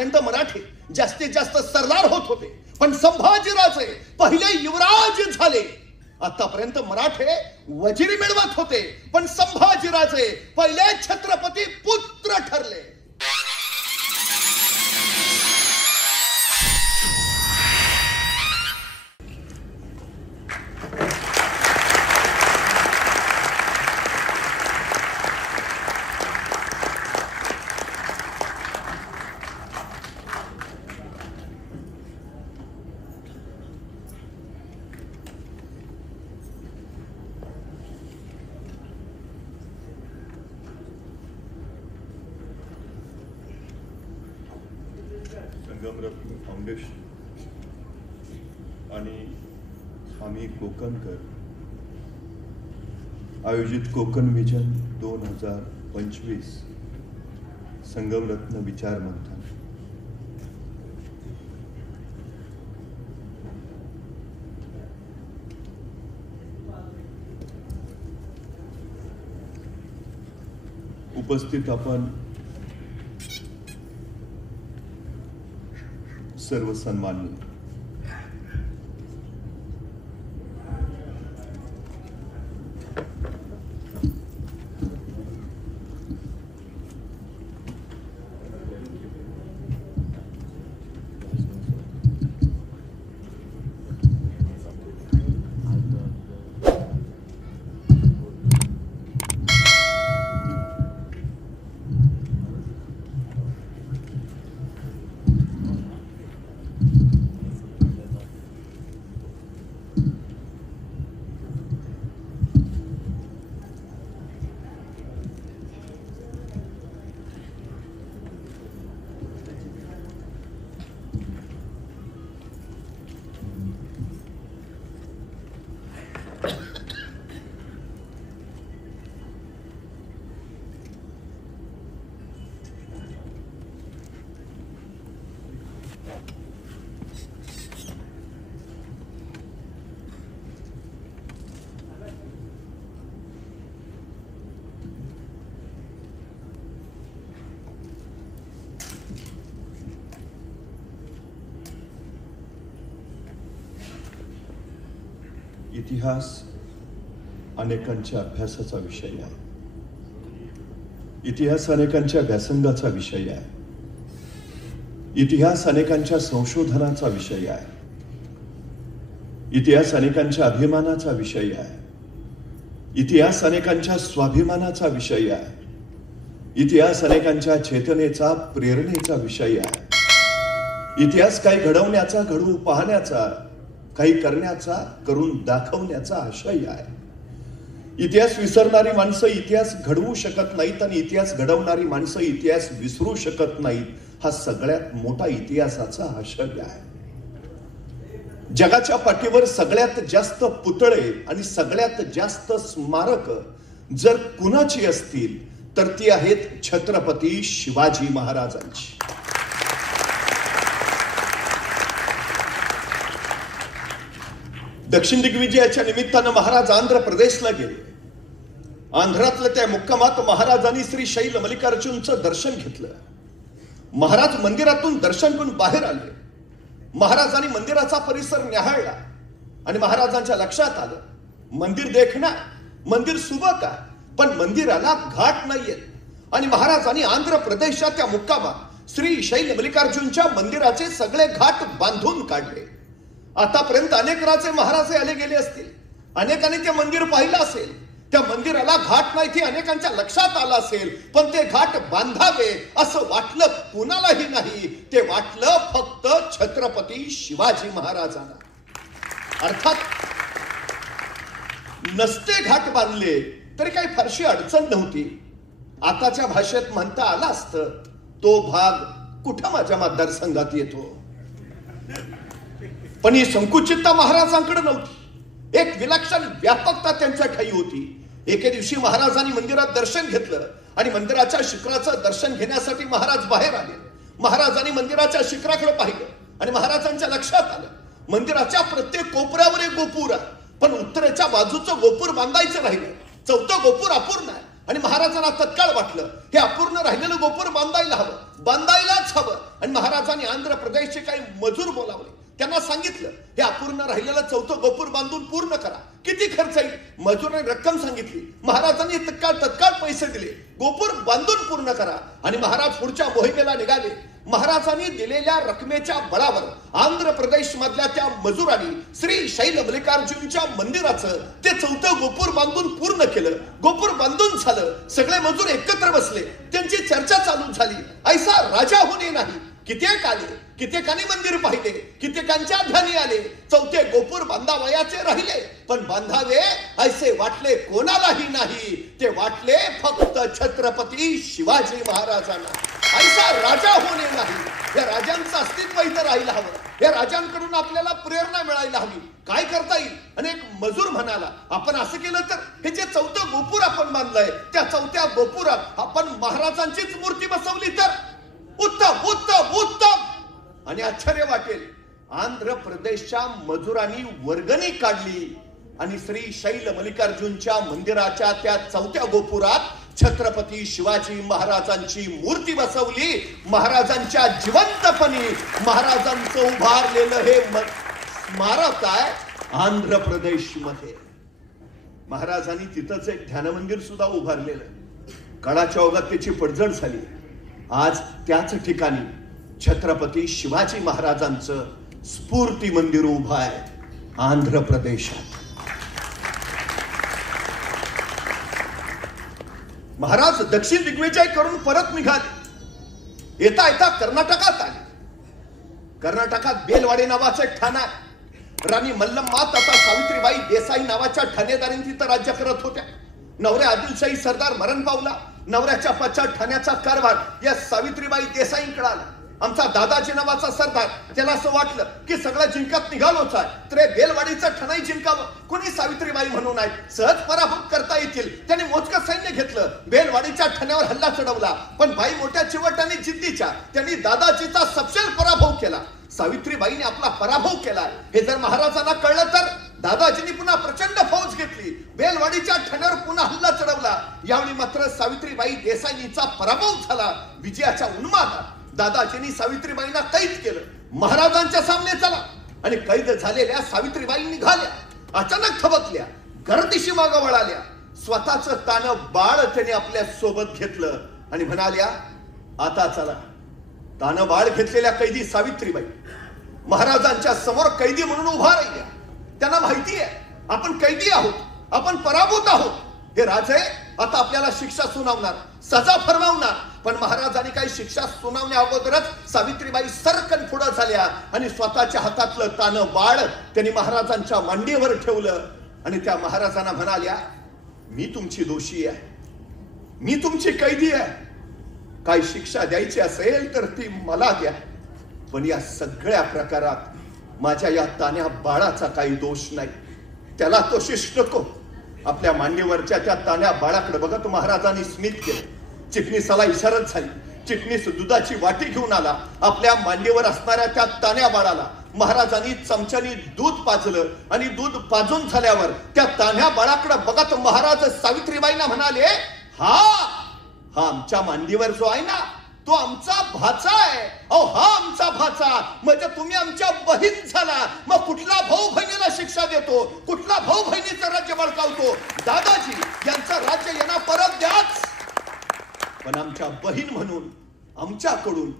मराठे जास्तीत जास्त सरदार होत होते, पण संभाजीराजे पहिले युवराज झाले. आतापर्यंत मराठे वजिरी मिळवत होते, पण संभाजीराजे पहिले छत्रपती पुत्र ठरले. संगमरत्न फाउंडेशन आणि स्वामी कोकणकर आयोजित कोकण विजन 2025 संगमरत्न विचार मंथन. उपस्थित आपण सर्व सन्माननीय इतिहास अनेकांच्या अभ्यासाचा विषय आहे. इतिहास अनेकांच्या व्यासंगाचा विषय आहे. इतिहास अनेकांच्या संशोधनाचा विषय आहे. इतिहास अनेकांच्या अभिमानाचा विषय आहे. इतिहास अनेकांच्या स्वाभिमानाचा विषय आहे. इतिहास अनेकांच्या चेतनेचा, प्रेरणेचा विषय आहे. इतिहास काही घडवण्याचा, घडवू पाहण्याचा, काही करण्याचा, करून दाखवण्याचा आशय आहे. इतिहास विसरणारी माणसं इतिहास घडवू शकत नाहीत आणि इतिहास घडवणारी माणसं इतिहास विसरू शकत नाहीत. हा सगळ्यात मोठा इतिहासाचा आशय आहे. जगाच्या पाठीवर सगळ्यात जास्त पुतळे आणि सगळ्यात जास्त स्मारक जर कुणाची असतील तर ती आहेत छत्रपती शिवाजी महाराजांची. दक्षिण दिग्विजयाच्या निमित्तानं महाराज आंध्र प्रदेशला गेले. आंध्रातल्या त्या मुक्कामात महाराजांनी श्री शैल मल्लिकार्जुनचं दर्शन घेतलं. महाराज मंदिरातून दर्शन करून बाहेर आले. महाराजांनी मंदिराचा परिसर न्याहाळला आणि महाराजांच्या लक्षात आलं मंदिर देखना, मंदिर सुबक आहे, पण मंदिराला घाट नाहीये. आणि महाराजांनी आंध्र प्रदेशच्या त्या मुक्कामात श्री शैल मल्लिकार्जुनच्या मंदिराचे सगळे घाट बांधून काढले. आतापर्यंत अनेक राजे महाराजे आले गेले असतील, अनेकांनी ते मंदिर पाहिलं असेल. त्या मंदिराला घाट नाही ते अनेकांच्या लक्षात आलं असेल, पण ते घाट बांधावे असं वाटलं कुणालाही नाही. ते वाटलं फक्त छत्रपती शिवाजी महाराजांना. अर्थात नसते घाट बांधले तरी काही फारशी अडचण नव्हती. आताच्या भाषेत म्हणता आलं असतं तो भाग कुठं माझ्या मतदारसंघात येतो. पण ही संकुचितता महाराजांकडे नव्हती. एक विलक्षण व्यापकता त्यांच्या ठाई होती. एके दिवशी महाराजांनी मंदिरात दर्शन घेतलं आणि मंदिराच्या शिखराचं दर्शन घेण्यासाठी महाराज बाहेर आले. महाराजांनी मंदिराच्या शिखराकडे पाहिलं आणि महाराजांच्या लक्षात आलं मंदिराच्या प्रत्येक कोपऱ्यावर एक गोपूर आहे, पण उत्तरेच्या बाजूचं गोपूर बांधायचं राहिलं. चौथं गोपूर अपूर्ण आहे आणि महाराजांना तत्काळ वाटलं हे अपूर्ण राहिलेलं गोपूर बांधायलाच हवं. आणि महाराजांनी आंध्र प्रदेशचे काही मजूर बोलावले. त्यांना सांगितलं हे अपूर्ण राहिलेलं चौथं गोपूर बांधून पूर्ण करा. किती खर्च येईल? मजुरांनी रक्कम सांगितली. महाराजांनी तत्काळ पैसे दिले. गोपूर बांधून पूर्ण करा. आणि महाराज पुढच्या मोहिमेला निघाले. महाराजांनी दिलेल्या रकमेच्या बळावर आंध्र प्रदेश मधल्या त्या मजुरांनी श्री शैल मल्लिकार्जुनच्या मंदिराचं ते चौथं गोपूर बांधून पूर्ण केलं. गोपूर बांधून झालं. सगळे मजूर एकत्र बसले. त्यांची चर्चा चालू झाली. ऐसा राजा होणे नाही. कित्येक आले, कित्येकाने मंदिर पाहिले, कित्येकांच्या ध्यानी आले. चौथे गोपूर बांधावयाचे राहिले, पण बांधावे ऐसे वाटले कोणालाही नाही. ते वाटले फक्त छत्रपती शिवाजी महाराजांना. ऐसा राजा होणे नाही. या राजांचं अस्तित्व इथं राहायला हवं. या राजांकडून आपल्याला प्रेरणा मिळायला हवी. काय करता येईल? अनेक मजूर म्हणाला आपण असं केलं तर हे जे चौथं गोपूर आपण बांधलंय त्या चौथ्या गोपुरात आपण महाराजांचीच मूर्ती बसवली तर उत्तम उत्तम उत्तम. आणि आश्चर्य वाटेल, आंध्र प्रदेशच्या मजुरांनी वर्गणी काढली आणि श्री शैल मल्लिकार्जुनच्या मंदिराच्या त्या चौथ्या गोपुरात छत्रपती शिवाजी महाराजांची मूर्ती बसवली. महाराजांच्या जिवंतपणी महाराजांचं उभारलेलं हे स्मारक आहे आंध्र प्रदेश मध्ये. महाराजांनी तिथंच एक ध्यान मंदिर सुद्धा उभारलेलं. काळाच्या ओघात त्याची पडझड झाली. आज त्याच ठिकाणी छत्रपती शिवाजी महाराजांचं स्फूर्ती मंदिर उभं आहे आंध्र प्रदेशात. महाराज दक्षिण दिग्विजय करून परत निघाले. येता येता कर्नाटकात आले. कर्नाटकात बेलवाडी नावाचं एक ठाणं आहे. राणी मल्लम्मा तथा सावित्रीबाई देसाई नावाच्या ठाणेदारांनी तिथं राज्य करत होत्या. नवऱ्या आदिलशाही सरदार मरण पावला. नवऱ्याच्या पश्चात ठाण्याचा कारभार या सावित्रीबाई देसाईंकडे आला. आमचा दादाजी नावाचा सरदार, त्याला असं वाटलं की सगळं जिंकत निघालोच आहे तर बेलवाडीचं ठाणही जिंकावं. कोणी सावित्रीबाई म्हणून आहे, सहज पराभूत करता येतील. त्याने मोजकं सैन्य घेतलं. बेलवाडीच्या ठाण्यावर हल्ला चढवला. पण बाई मोठ्या चिवट आणि जिद्दीच्या त्यांनी दादाजीचा सपशेल पराभव केला. सावित्रीबाईने आपला पराभव केला. हे जर महाराजांना कळलं तर दादाजींनी पुन्हा प्रचंड फौज घेतली. बेलवाडीच्या ठाण्यावर पुन्हा हल्ला चढवला. यावेळी मात्र सावित्रीबाई देसाईंचा पराभव झाला. विजयाच्या उन्मादात दादाजींनी सावित्रीबाईंना कैद केलं. महाराजांच्या सामने चला. आणि कैद झालेल्या सावित्रीबाई निघाल्या. अचानक थबकल्या. गर्दीशी मागं वळाल्या. स्वतःचं तानं बाळ त्याने आपल्या सोबत घेतलं आणि म्हणाल्या आता चला. तानं बाळ घेतलेल्या कैदी सावित्रीबाई महाराजांच्या समोर कैदी म्हणून उभा राहिल्या. त्यांना माहिती आहे आपण कैदी आहोत, आपण पराभूत आहोत. हे राजे आता आपल्याला शिक्षा सुनावणार, सजा फरमावणार. पण महाराजांनी काही शिक्षा सुनावण्या अगोदरच सावित्रीबाई सरकन पुढे झाल्या आणि स्वतःच्या हातातलं तानं बाळ त्यांनी महाराजांच्या मांडीवर ठेवलं आणि त्या महाराजांना म्हणाल्या मी तुमची दोषी आहे, मी तुमची कैदी आहे. काही शिक्षा द्यायची असेल तर ती मला द्या. पण या सगळ्या प्रकारात माझ्या या तान्या बाळाचा काही दोष नाही. त्याला दोषीच नको. आपल्या मांडीवरच्या त्या तान्या बाळाकडे बघत महाराजांनी स्मित केलं. चिटणीसाला इशारत झाली. चिटणीस दुधाची वाटी घेऊन आला. आपल्या मांडीवर असणाऱ्या त्या तान्या बाळाला महाराजांनी चमच्यानी दूध पाजलं आणि दूध पाजून झाल्यावर त्या तान्या बाळाकडे बघत महाराज सावित्रीबाईंना म्हणाले हा आमच्या मांडीवर जो आहे ना तो आमचा भाचा आहे. अहो हा आमचा भाचा म्हणजे तुम्ही आमच्या बहीण झाला. मग कुठला भाऊ बहिणीला शिक्षा देतो, कुठला भाऊ बहिणीचं राज्य बळकावतो? दादाजी यांचं राज्य यांना परत द्याच. पण आमच्या बहीण म्हणून आमच्याकडून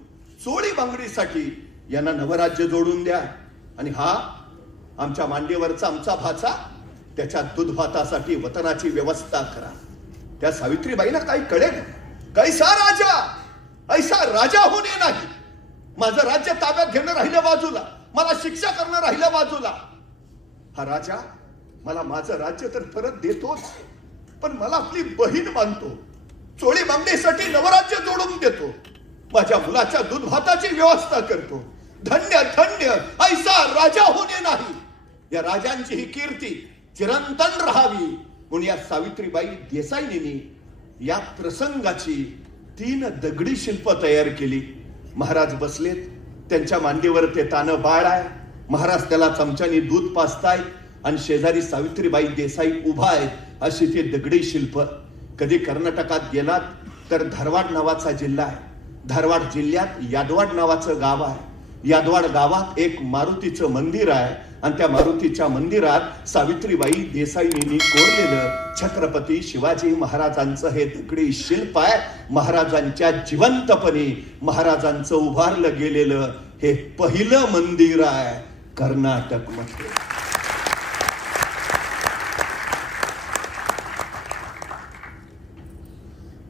चोळी बांगडीसाठी यांना नवराज्य जोडून द्या. आणि हा आमच्या मांडीवरचा आमचा भाचा त्याच्या दूध भातासाठी वतनाची व्यवस्था करा. त्या सावित्रीबाईंना काही कळेल. कैसा राजा ऐसा राजा होणे नाही. माझं राज्य ताब्यात घेणं राहिलं बाजूला, मला शिक्षा करणं राहिलं बाजूला. हा राजा मला माझं राज्य तर परत देतोच, पण मला आपली बहीण मानतो. चोळी बांगडीसाठी नवराज्य जोडून देतो. माझ्या मुलाच्या दूध भाताची व्यवस्था करतो. धन्य धन्य ऐसा राजा होणे नाही. या राजांची ही कीर्ती चिरंतन राहावी म्हणून या सावित्रीबाई देसाईंनी या प्रसंगाची 3 दगडी शिल्प तयार केली. महाराज बसलेत. त्यांच्या मांडीवर ते तानं बाळ आहे. महाराज त्याला चमच्याने दूध पाजतायत आणि शेजारी सावित्रीबाई देसाई उभा आहेत. अशी ते दगडी शिल्प. कधी कर्नाटकात गेलात तर धारवाड नावाचा जिल्हा आहे. धारवाड जिल्ह्यात यादवाड नावाचं गाव आहे. यादवाड गावात एक मारुतीचं मंदिर आहे आणि त्या मारुतीच्या मंदिरात सावित्रीबाई देसाईंनी कोरलेलं छत्रपती शिवाजी महाराजांचं हे दगडी शिल्प आहे. महाराजांच्या जिवंतपणी महाराजांचं उभारलं गेलेलं हे पहिलं मंदिर आहे कर्नाटक मध्ये.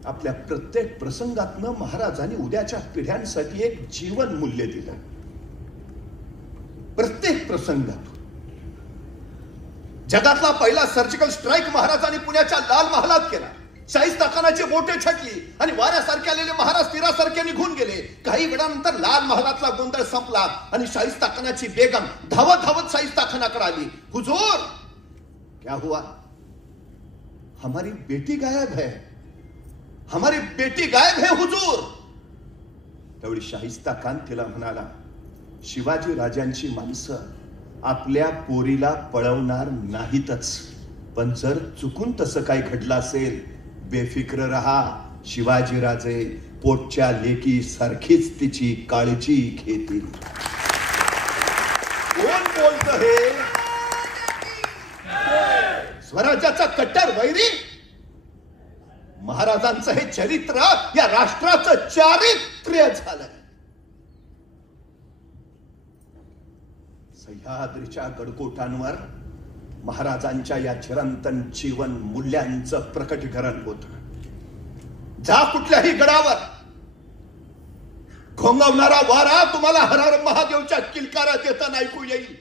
आपल्या प्रत्येक प्रसंगातनं महाराजांनी उद्याच्या पिढ्यांसाठी एक जीवन मूल्य दिलं. प्रत्येक प्रसंगात जगातला पहिला सर्जिकल स्ट्राईक महाराजांनी पुण्याच्या लाल महालात केला. शाहिस्ताखानाची बोटे छटली आणि वाऱ्यासारखे आलेले महाराज तीरासारखे निघून गेले. काही वेळानंतर लाल महालातला गोंधळ संपला आणि शाहिस्ताखानाची बेगम धावत धावत शाहिस्ताखानाकडे आली. हुजूर, क्या हुआ? हमारी बेटी गायब है, हमारी बेटी गायब है हुजूर. त्यावेळी शाहिस्ता खान तिला म्हणाला, शिवाजी राजांची माणसं आपल्या पोरीला पळवणार नाहीतच, पण जर चुकून तसं काही घडलं असेल बेफिक्र रहा. शिवाजी राजे पोटच्या लेकी सारखीच तिची काळजी घेतील. कोण बोलत हे? स्वराज्याचा कट्टर वैरी. महाराजांचं हे चरित्र या राष्ट्राचं चारित्र्य झालं. सह्याद्रीच्या गडकोटांवर महाराजांच्या या चिरंतन जीवन मूल्यांचं प्रकटीकरण होत. जा कुठल्याही गडावर, घोंगवणारा वारा तुम्हाला हर हर महादेवच्या किलकारात येताना ऐकू येईल.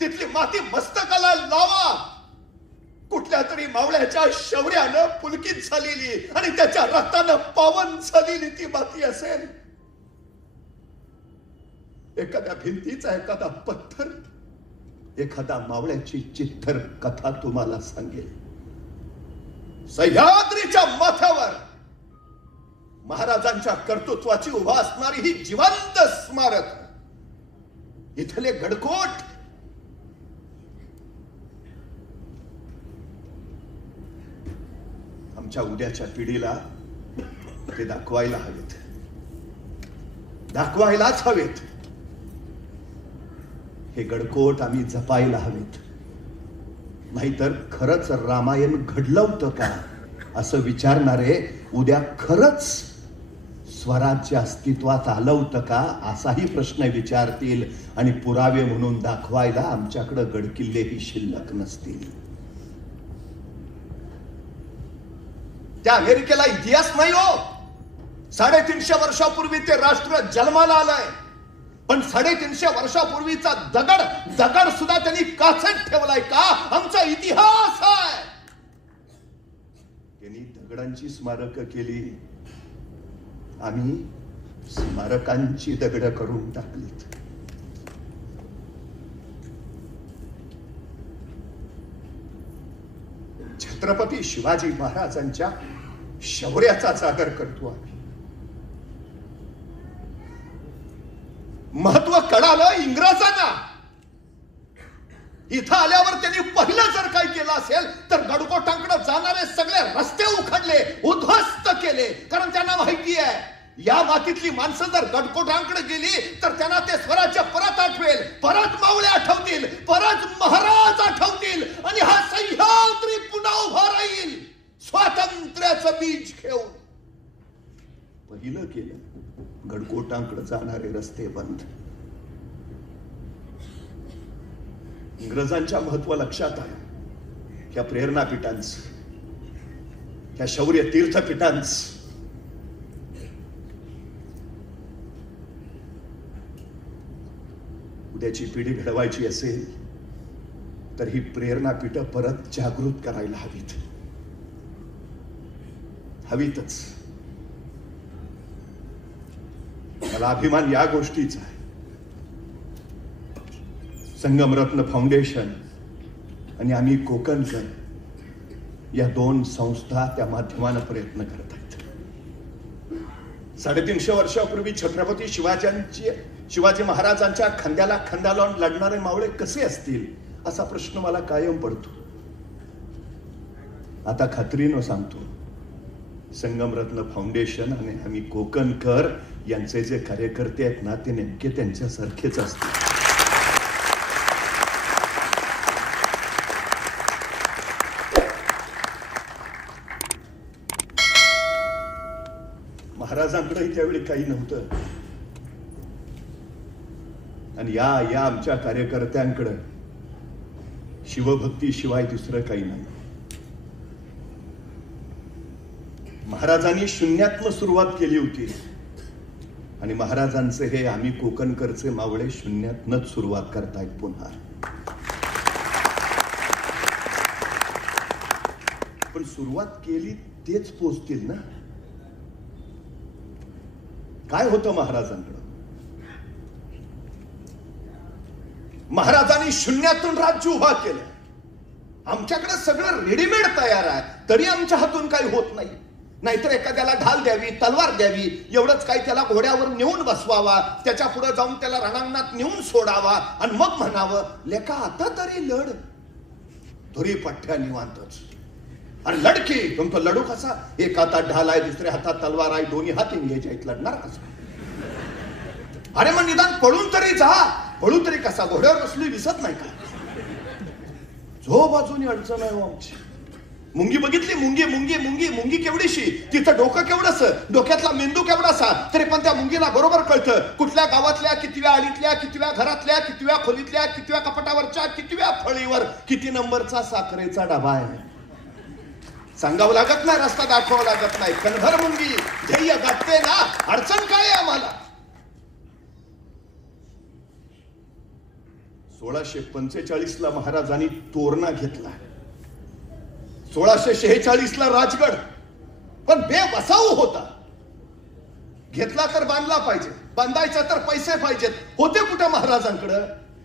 तिथली माती मस्तकाला लावा. कुठल्या तरी मावळ्याच्या शौर्यानं पुलकित झालेली आणि त्याच्या रक्तानं पावन झालेली ती माती असेल. एखाद्या भिंतीचा एखादा पत्थर, एखादा मावळ्याची चित्तर कथा तुम्हाला सांगेल. सह्याद्रीच्या माथ्यावर महाराजांच्या कर्तृत्वाची उभा असणारी ही जिवंत स्मारक, इथले गडकोट आमच्या उद्याच्या पिढीला ते दाखवायला हवेत, दाखवायलाच हवेत. हे गडकोट आम्ही जपायला हवेत. नाहीतर खरंच रामायण घडलं होतं का असं विचारणारे उद्या खरंच स्वराज्य अस्तित्वात आलं होतं का असाही प्रश्न विचारतील आणि पुरावे म्हणून दाखवायला आमच्याकडे गडकिल्लेही शिल्लक नसतील. त्या अमेरिकेला इतिहास नाही हो. 350 वर्षापूर्वी ते राष्ट्र जन्माला आलंय, पण 350 वर्षापूर्वीचा दगड सुद्धा त्यांनी काचेत ठेवलाय का? आमचा इतिहास आहे. त्यांनी दगडांची स्मारक केली, आम्ही स्मारकांची दगड करून टाकलीत. छत्रपती शिवाजी महाराजांच्या शौर्याचा जागर करतो आम्ही. महत्व कळालं इंग्रजांना. इथं आल्यावर त्यांनी पहिलं जर काय केलं असेल तर गडकोटांकडे जाणारे सगळे रस्ते उखडले, उद्ध्वस्त केले. कारण त्यांना माहिती आहे या मातीतली माणसं जर गडकोटांकडे गेली तर त्यांना ते स्वराज्य परत आठवेल, परत मावळे आठवतील, परत महाराज आठवतील आणि हा सह्याद्री पुन्हा उभा राहील स्वातंत्र्याचं बीज घेऊन. पहिलं केलं, गडकोटांकडे जाणारे रस्ते बंद. इंग्रजांच्या महत्व लक्षात आलं. ह्या प्रेरणापीठांचं, ह्या शौर्य तीर्थपीठांचं उद्याची पिढी घडवायची असेल तर ही प्रेरणापीठ परत जागृत करायला हवीतच. मला अभिमान या गोष्टीचा आहे. संगमरत्न फाउंडेशन आणि आम्ही कोकणकर या 2 संस्था त्या माध्यमानं प्रयत्न करत आहेत. 350 वर्षापूर्वी छत्रपती शिवाजी महाराजांच्या खांद्याला खांदा लावून लढणारे मावळे कसे असतील असा प्रश्न मला कायम पडतो. आता खात्रीनं सांगतो, संगमरत्न फाउंडेशन आणि आम्ही कोकणकर यांचे जे कार्यकर्ते आहेत ना, ते नेमके त्यांच्यासारखेच असतील. महाराजांकडे त्यावेळी काही नव्हतं आणि या आमच्या कार्यकर्त्यांकडे शिवभक्ती शिवाय दुसरं काही नाही. महाराजांनी शून्यातनं सुरुवात केली होती आणि महाराजांचे हे आम्ही कोकणकरचे मावळे शून्यातनच सुरुवात करतायत पुन्हा. पण सुरुवात केली तेच पोचतील ना. काय होतं महाराजांकडं? महाराजांनी शून्यातून राज्य उभा केलं. आमच्याकडे सगळं रेडीमेड तयार आहे, तरी आमच्या हातून काही होत नाही. नाहीतर एखाद्याला ढाल द्यावी, तलवार द्यावी, एवढंच काही त्याला घोड्यावर नेऊन बसवावा, त्याच्या पुढे जाऊन त्याला रणांगणात नेऊन सोडावा आणि मग म्हणावं, लेका आता तरी लढ. धुरी पठ्ठ्या निवांतच. आणि लढकी तुमचा लढू कसा? एक हातात ढाल आहे, दुसऱ्या हातात तलवार आहे, दोन्ही हात इंग्रजी आहेत, लढणार कसा? अरे मग निदान पळून तरी जा. पळू तरी कसा? घोड्यावर बसली दिसत नाही का? झो बाजूनी अडचण आहे आमची. मुंगी बघितली, मुंगी मुंगी मुंगी मुंगी केवढीशी, तिचं डोकं केवढंस, डोक्यातला मेंदू केवढासा, तरी पण त्या मुंगीला बरोबर कळतं कुठल्या गावातल्या, कितव्या आळीतल्या, कितव्या घरातल्या, कितव्या खोलीतल्या, कितव्या कपाटावरच्या, कितव्या फळीवर किती नंबरचा साखरेचा डबा आहे. सांगावं लागत नाही, रस्ता दाखवावं लागत नाही. कणभर मुंगी ध्येय गाठते ना. अडचण काय आहे आम्हाला? 1645 महाराजांनी तोरणा घेतला, 1646 राजगड, पण बेबसाऊ होता. घेतला तर बांधला पाहिजे, बांधायचा तर पैसे पाहिजेत. होते कुठे महाराजांकडे?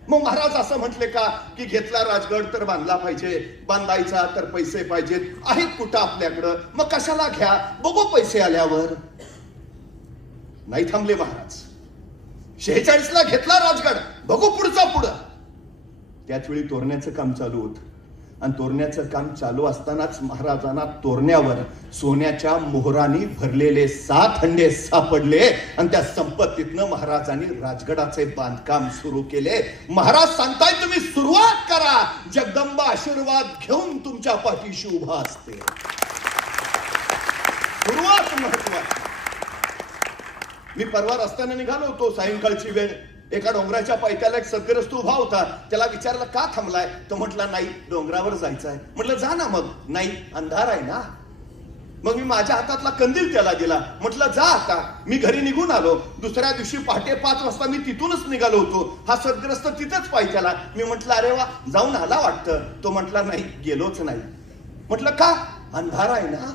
मग महाराज असं म्हटले का की घेतला राजगड तर बांधला पाहिजे, बांधायचा तर पैसे पाहिजेत. आहेत कुठं आपल्याकडं? मग कशाला घ्या, बघू पैसे आल्यावर. नाही थांबले महाराज. 46 घेतला राजगड, बघू पुढचा पुढं. त्याच वेळी तोरण्याचं काम चालू होतं आणि तोरण्याचं काम चालू असतानाच महाराजांना तोरण्यावर सोन्याच्या मोहरांनी भरलेले 7 हंडे सापडले आणि त्या संपत्तीतनं महाराजांनी राजगडाचे बांधकाम सुरू केले. महाराज सांगताय तुम्ही सुरुवात करा, जगदंबा आशीर्वाद घेऊन तुमच्या पाठीशी उभा असते. सुरुवात महत्वाची. मी परवा रस्त्याने निघालो होतो, सायंकाळची वेळ. एका डोंगराच्या पायथ्याला एक सद्गरस्तू उभा होता. त्याला विचारलं का थांबलाय? तो म्हटला नाही, डोंगरावर जायचं आहे. म्हटलं जा ना. मग नाही, अंधार आहे ना. मग मी माझ्या हातातला कंदील त्याला दिला. म्हटलं जा आता. मी घरी निघून आलो. दुसऱ्या दिवशी पहाटे 5 वाजता मी तिथूनच निघालो होतो. हा सद्ग्रस्त तिथंच पायथ्याला. मी म्हटलं अरे वा, जाऊन आला वाटतं. तो म्हटला नाही, गेलोच नाही. म्हटलं का? अंधार आहे ना.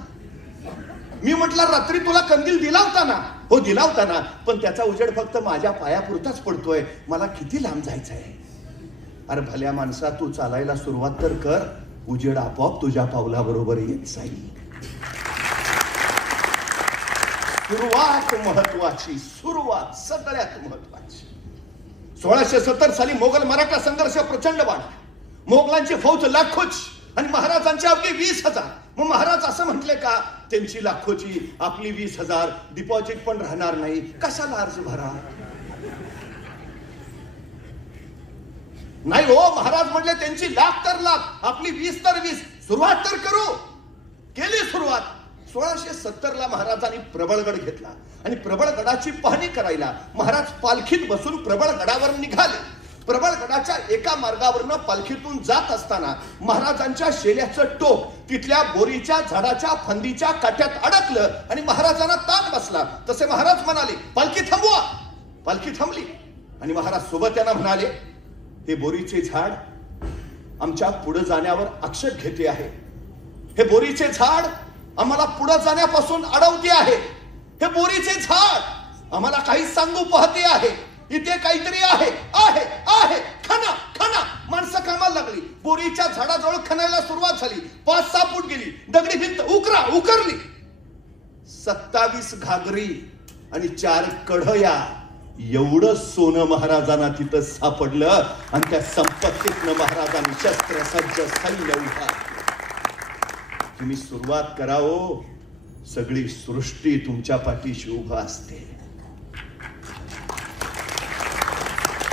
मी म्हटलं रात्री तुला कंदील दिला होता ना. हो दिला होता ना, पण त्याचा उजेड फक्त माझ्या पायापुरताच पडतोय, मला किती लांब जायचं आहे. अरे भल्या माणसा, तू चालायला सुरुवात तर कर, उजेड आपोआप तुझ्या पावलाबरोबर येत जाईल. सुरुवात महत्वाची, सुरुवात सगळ्यात महत्वाची. 1670 साली मोगल मराठा संघर्ष प्रचंड वाढला. मोगलांची फौज लाखोची आणि महाराजांची अवघी 20,000. मग महाराज असं म्हटले का त्यांची लाखोची, आपली 20,000, डिपॉझिट पण राहणार नाही, कशाला अर्ज भरा? नाही हो, महाराज म्हटले त्यांची लाख तर लाख, आपली 20 तर 20. सुरुवात तर करू. केली सुरुवात. 1670 महाराजांनी प्रबळगड घेतला आणि प्रबळगडाची पाहणी करायला महाराज पालखीत बसून प्रबळगडावर निघाले. प्रबळगडाच्या एका मार्गावरनं पालखीतून जात असताना महाराजांच्या शेल्याचं टोक तिथल्या बोरीच्या झाडाच्या फांदीच्या काठ्यात अडकलं आणि महाराजांना ताण बसला. तसे महाराज म्हणाले, पालखी थांबवा. पालखी थांबली आणि महाराज सोबत त्यांना म्हणाले, हे बोरीचे झाड आमच्या पुढे जाण्यावर आक्षेप घेते आहे. हे बोरीचे झाड आम्हाला पुढे जाण्यापासून अडवते आहे. हे बोरीचे झाड आम्हाला काही सांगू पाहते आहे. इथे काहीतरी आहे आहे आहे. खना खना. माणसं कामाला लागली. बोरीच्या झाडाजवळ खणायला सुरुवात झाली. 5-6 फूट गेली. दगडी भिंत उकरली. 27 घागरी आणि 4 कढया एवढं सोनं महाराजांना तिथं सापडलं आणि त्या संपत्तीतनं महाराजांनी शस्त्रसज्ज सैन्य उभा. तुम्ही सुरुवात करावो, सगळी सृष्टी तुमच्या पाठीशी उभा असते.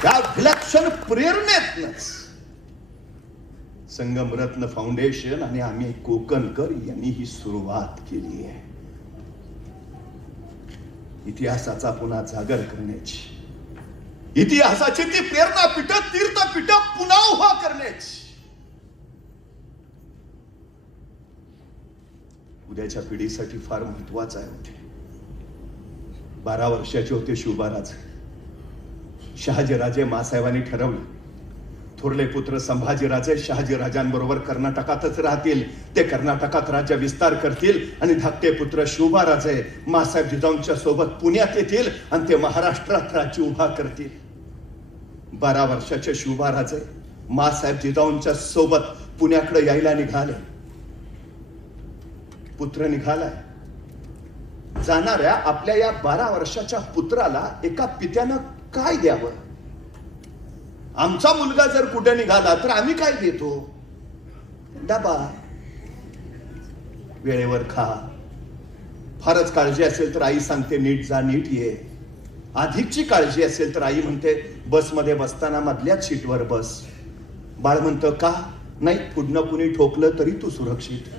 त्या विलक्षण प्रेरणेतनच संगमरत्न फाउंडेशन आणि आम्ही कोकणकर यांनी ही सुरुवात केली आहे. इतिहासाचा पुन्हा जागर करण्याची, इतिहासाची ती प्रेरणापीठ, तीर्थपीठ पुन्हा उभा करण्याची. उद्याच्या पिढीसाठी फार महत्वाचं आहे होते. 12 वर्षाचे होते शिवबाराज. शहाजीराजे मासाहेबांनी ठरवलं, थोरले पुत्र संभाजीराजे शहाजीराजांबरोबर कर्नाटकातच राहतील. ते कर्नाटकात राज्य विस्तार करतील आणि धाकटे पुत्र शिवबाराजे मासाहेब जिजाऊंच्या सोबत पुण्यात येतील आणि ते महाराष्ट्रात राज्य उभा करतील. 12 वर्षाचे शिवबाराजे मासाहेब जिजाऊंच्या सोबत पुण्याकडे यायला निघाले. पुत्र निघालाय. जाणाऱ्या आपल्या या 12 वर्षाच्या पुत्राला एका पित्यानं काय द्यावं? आमचा मुलगा जर कुठे निघाला तर आम्ही काय देतो? डबा, वेळेवर खा. फारच काळजी असेल तर आई सांगते नीट जा, नीट ये. अधिकची काळजी असेल तर आई म्हणते बसमध्ये बसताना मधल्याच सीटवर बस. बाळ म्हणतं का? नाही, पुढनं कुणी ठोकलं तरी तू सुरक्षित,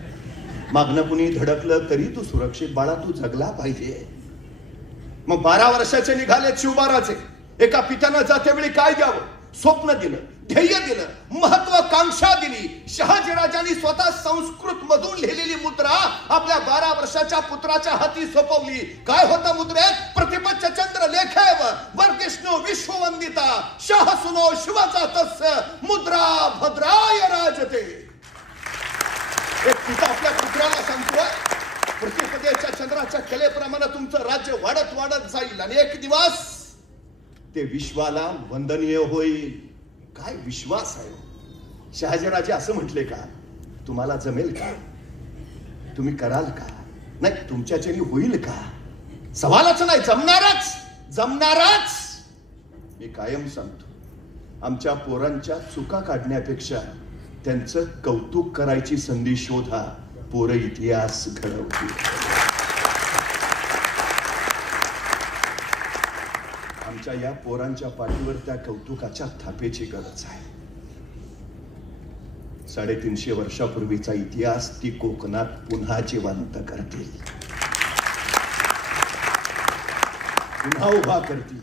मागणं कुणी धडकलं तरी तू सुरक्षित. बाळा, तू जगला पाहिजे. मग 12 वर्षाचे निघाले शिवबाराचे. एका पित्यानं जाते वेळी काय द्यावं? स्वप्न दिलं, ध्येय दिलं, महत्वाकांक्षा दिली. शहाजीराजांनी स्वतः संस्कृत मधून लिहिलेली मुद्रा आपल्या 12 वर्षाच्या पुत्राच्या हाती सोपवली. काय होतं मुद्रेत? प्रतिपच्छ चंद्र लेखेव वर्गिष्णू विश्ववंदिता शाह सुनो शिवाचा तस्य मुद्रा भद्राय राजते. एक पिता आपल्या पुत्राला सांगतोय, प्रतिपदेच्या चंद्राच्या कलेप्रमाणे तुमचं राज्य वाढत वाढत जाईल आणि एक दिवस ते विश्वाला वंदनीय होईल. काय विश्वास आहे. शहाजीराजे असं म्हटले का? तुम्हाला जमेल का? तुम्ही कराल का? नाही, तुमच्याच्याने होईल का? सवालच नाही. जमणारच, जमणारच. मी कायम सांगतो, आमच्या पोरांच्या चुका काढण्यापेक्षा त्यांचं कौतुक करायची संधी शोधा. पोरं इतिहास घडवतील. आमच्या या पोरांच्या पाठीवर त्या कौतुकाच्या थापेची गरज आहे. 350 वर्षापूर्वीचा इतिहास ती कोकणात पुन्हा जिवंत करतील, पुन्हा उभा करतील.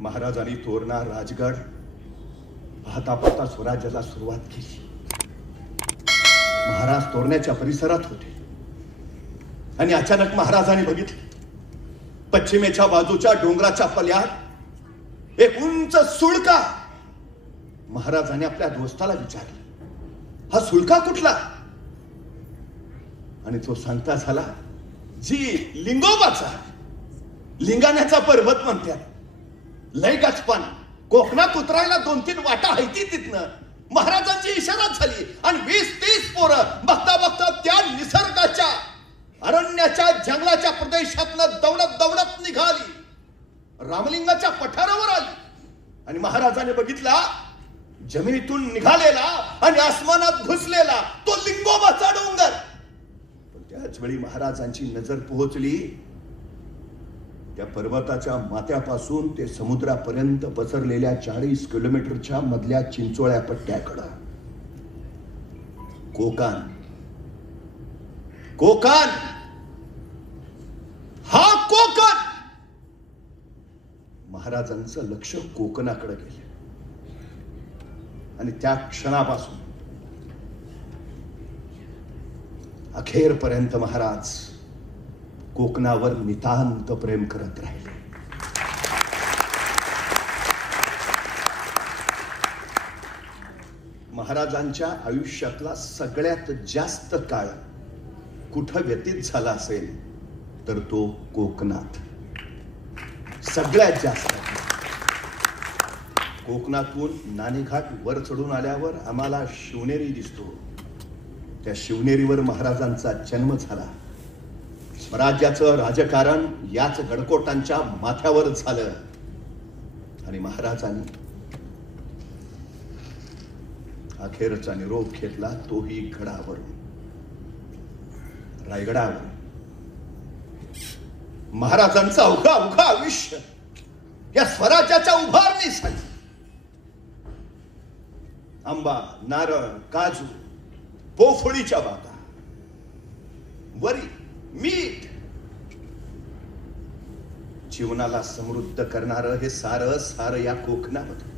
महाराजांनी तोरणा राजगड पाहता पाहता स्वराज्याला सुरुवात केली. महाराज तोरण्याच्या परिसरात होते आणि अचानक महाराजांनी बघितलं पश्चिमेच्या बाजूच्या डोंगराच्या पल्यात एक उंच सुळका. महाराजांनी आपल्या दोस्ताला विचारलं, हा सुळका कुठला? आणि तो सांगता झाला, जी लिंगोबाचा, लिंगाण्याचा पर्वत म्हणतात. लय गचपण. कोकणात उतरायला 2-3 वाटा हायती तिथनं. महाराजांची इशारा झाली आणि 20-30 पोरं बघता बघता त्या निसर्गाच्या अरण्याच्या जंगलाच्या प्रदेशातनं दौडत दौडत निघाली. रामलिंगाच्या पठारावर आली आणि महाराजांनी बघितला जमिनीतून निघालेला आणि आसमानात घुसलेला तो लिंगोबाचा डोंगर. पण त्याच वेळी महाराजांची नजर पोहोचली त्या पर्वताच्या माथ्यापासून ते समुद्रापर्यंत पसरलेल्या 40 किलोमीटरच्या मधल्या चिंचोळ्या पट्ट्याकडं. कोकण, कोकण, हा कोकण. महाराजांचं लक्ष कोकणाकडे गेलं आणि त्या क्षणापासून अखेरपर्यंत महाराज कोकणावर नितांत प्रेम करत राहिले. महाराजांच्या आयुष्यातला सगळ्यात जास्त काळ कुठं व्यतीत झाला असेल तर तो कोकणात. सगळ्यात जास्त. कोकणातून नाणेघाट वर चढून आल्यावर आम्हाला शिवनेरी दिसतो. त्या शिवनेरीवर महाराजांचा जन्म झाला. स्वराज्याचं राजकारण याच गडकोटांच्या माथ्यावर झालं आणि महाराजांनी अखेरचा निरोप घेतला, तोही गडावरून, रायगडावर. महाराजांचं अवघं आयुष्य या स्वराज्याच्या उभारणीसाठी आंबा, नारळ, काजू, पोफळीच्या बागा, वरी, मीठ, जीवनाला समृद्ध करणारं हे सारं या कोकणामध्ये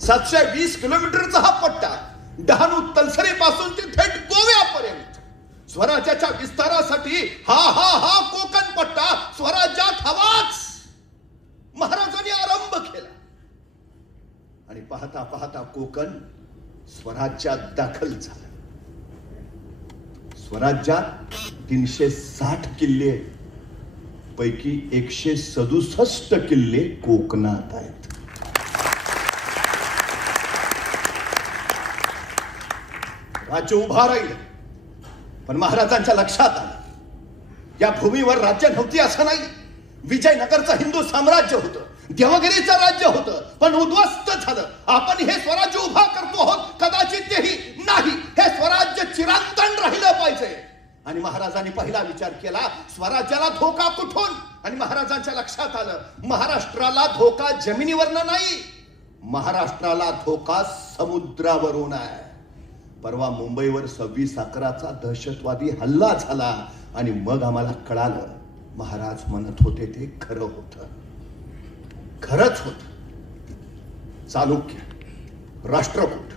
720 किलोमीटरचा हा पट्टा, डहाणू तलसरीपासून ते थेट गोव्यापर्यंत स्वराज्याच्या विस्तारासाठी हा कोकण पट्टा स्वराज्यात हवाच महाराजांनी आरंभ केला. आणि पाहता पाहता कोकण स्वराज्यात दाखल झालं. स्वराज्यात 360 किल्ले पैकी 167 किल्ले कोकणात आहेत. राज्य उभा राहील, पण महाराजांच्या लक्षात आलं या भूमीवर राज्य नव्हती असं नाही. विजयनगरचं हिंदू साम्राज्य होतं, देवगिरीचं राज्य होतं, पण उद्ध्वस्त झालं. आपण हे स्वराज्य उभा करतो आहोत, कदाचित तेही नाही. हे स्वराज्य चिरंतन राहिलं पाहिजे. आणि महाराजांनी पहिला विचार केला, स्वराज्याला धोका कुठून? आणि महाराजांच्या लक्षात आलं, महाराष्ट्राला धोका जमिनीवरनं नाही, महाराष्ट्राला धोका समुद्रावरून आहे. परवा मुंबईवर 26/11चा दहशतवादी हल्ला झाला आणि मग आम्हाला कळालं, महाराज म्हणत होते ते खरं होतं, खरंच होत. चालुक्य, राष्ट्रकूट,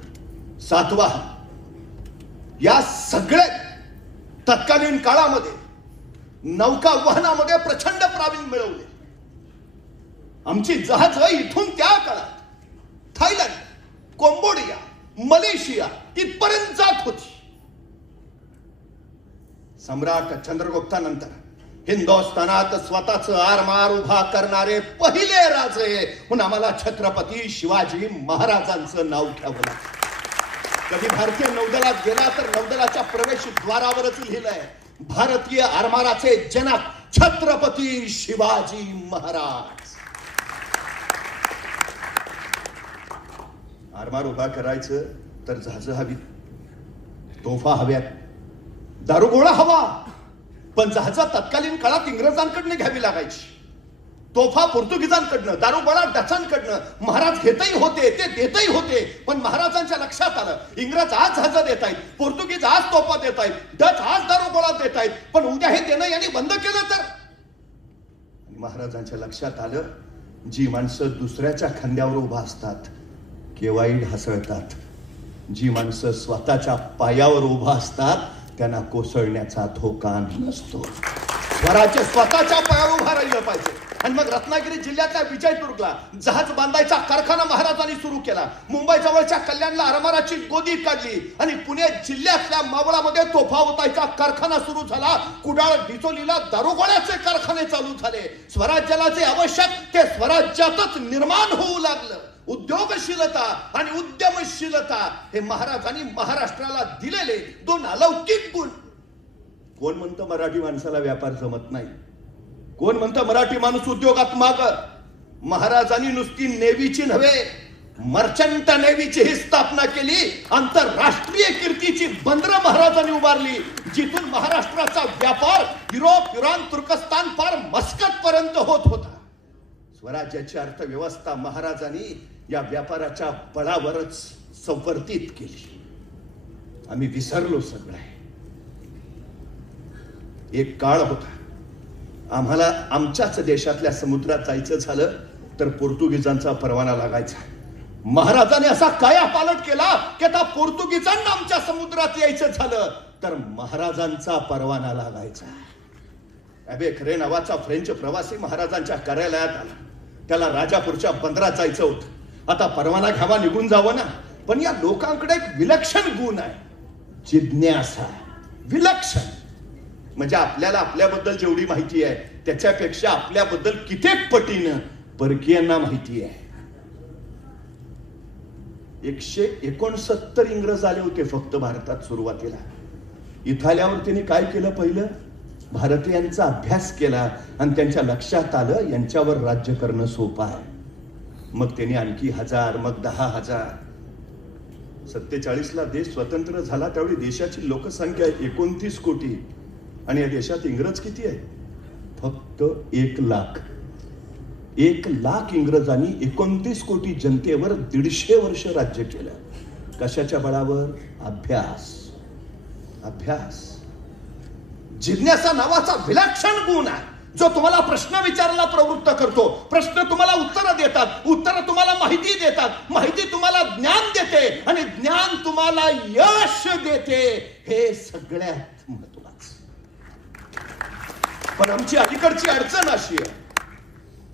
सातवाहन या सगळे तत्कालीन काळामध्ये नौका वहनामध्ये प्रचंड प्रावीण्य मिळवले. आमची जहाज इथून त्या काळात थायलंड, कंबोडिया, मलेशिया इथपर्यंत जात होती. सम्राट चंद्रगुप्तानंतर हिंदुस्थानात स्वतःच आरमार उभा करणारे पहिले राजे म्हणून आम्हाला छत्रपती शिवाजी महाराजांचं नाव घ्यावं लागतं. कधी भारतीय नौदलात गेला तर नौदलाच्या प्रवेशद्वारावरच लिहिलंय, भारतीय आरमाराचे जनक छत्रपती शिवाजी महाराज. आरमार उभा करायचं तर जहाज हवी, तोफा हव्यात, दारुगोळा हवा. पण जहाजा तत्कालीन काळात इंग्रजांकडनं घ्यावी लागायची, तोफा पोर्तुगीजांकडनं, दारुगोळा डचांकडनं. महाराज घेतही होते, ते देतही होते. पण महाराजांच्या लक्षात आलं, इंग्रज आज जहाज देत आहेत, पोर्तुगीज आज तोफा देत आहेत, डच आज दारुगोळा देत आहेत, पण उद्या हे देणं यांनी बंद केलं तर. महाराजांच्या लक्षात आलं, जी माणसं दुसऱ्याच्या खांद्यावर उभा असतात केव्हाही ढासळतात, जी माणसं स्वतःच्या पायावर उभा असतात त्यांना कोसळण्याचा धोका नसतो. स्वराज्य स्वतःच्या पायावर उभा राहिलं पाहिजे. आणि मग रत्नागिरी जिल्ह्यातल्या विजयदुर्गला जहाज बांधायचा कारखाना महाराजांनी सुरू केला. मुंबई जवळच्या कल्याणला आरमाराची गोदी काढली आणि पुणे जिल्ह्यातल्या मावळामध्ये तोफा ओतायचा कारखाना सुरू झाला. कुडाळ, डिचोलीला दारुगोळ्याचे कारखाने चालू झाले. स्वराज्याला जे आवश्यक ते स्वराज्यातच निर्माण होऊ लागलं. उद्योगशीलता आणि उद्यमशीलता हे महाराजांनी महाराष्ट्राला दिलेले दोन अलौकिक गुण. कोण म्हणतं मराठी माणसाला व्यापार जमत नाही, कोण म्हणतं मराठी माणूस उद्योगात माग. महाराजांनी नुसती नेव्हीची नव्हे, मर्चंट नेव्हीची ही स्थापना केली. आंतरराष्ट्रीय कीर्तीची बंदरं महाराजांनी उभारली, जिथून महाराष्ट्राचा व्यापार युरोप, इराण, तुर्कस्तान पार मस्कत पर्यंत होत होता. स्वराज्याची अर्थव्यवस्था महाराजांनी या व्यापाराच्या बळावरच संवर्धित केली. आम्ही विसरलो सगळं. एक काळ होता, आम्हाला आमच्याच देशातल्या समुद्रात जायचं झालं तर पोर्तुगीजांचा परवाना लागायचा. महाराजांनी असा कायापालट केला की आता पोर्तुगीजांना आमच्या समुद्रात यायचं झालं तर महाराजांचा परवाना लागायचा. अबे नावाचा फ्रेंच प्रवासी महाराजांच्या कार्यालयात आला. त्याला राजापूरच्या बंदरात जायचं होतं. आता परवाना घ्यावा, निघून जावं ना. पण या लोकांकडे एक विलक्षण गुण आहे, जिज्ञासा. विलक्षण म्हणजे आपल्याला आपल्याबद्दल जेवढी माहिती आहे त्याच्यापेक्षा आपल्याबद्दल कित्येक पटीनं परकीयांना माहिती आहे. 169 इंग्रज आले होते फक्त भारतात सुरुवातीला. इथं आल्यावर त्यांनी काय केलं, पहिलं भारतीयांचा अभ्यास केला आणि त्यांच्या लक्षात आलं यांच्यावर राज्य करणं सोपं आहे. मग त्यांनी आणखी 1000, मग 10,000 47 ला देश स्वतंत्र झाला त्यावेळी देशाची लोकसंख्या 29 कोटी आणि या देशात इंग्रज किती आहे? फक्त 1 लाख. 1 लाख इंग्रजांनी 29 कोटी जनतेवर 150 वर्ष राज्य केलं. कशाच्या बळावर? अभ्यास. अभ्यास. जिज्ञासा नावाचा विलक्षण गुण आहे जो तुम्हाला प्रश्न विचारायला प्रवृत्त करतो. प्रश्न तुम्हाला उत्तर देतात, उत्तर तुम्हाला माहिती देतात, माहिती तुम्हाला ज्ञान देते आणि ज्ञान तुम्हाला यश देते. हे सगळ्यात महत्वाचं. पण आमची अलीकडची अडचण अशी आहे,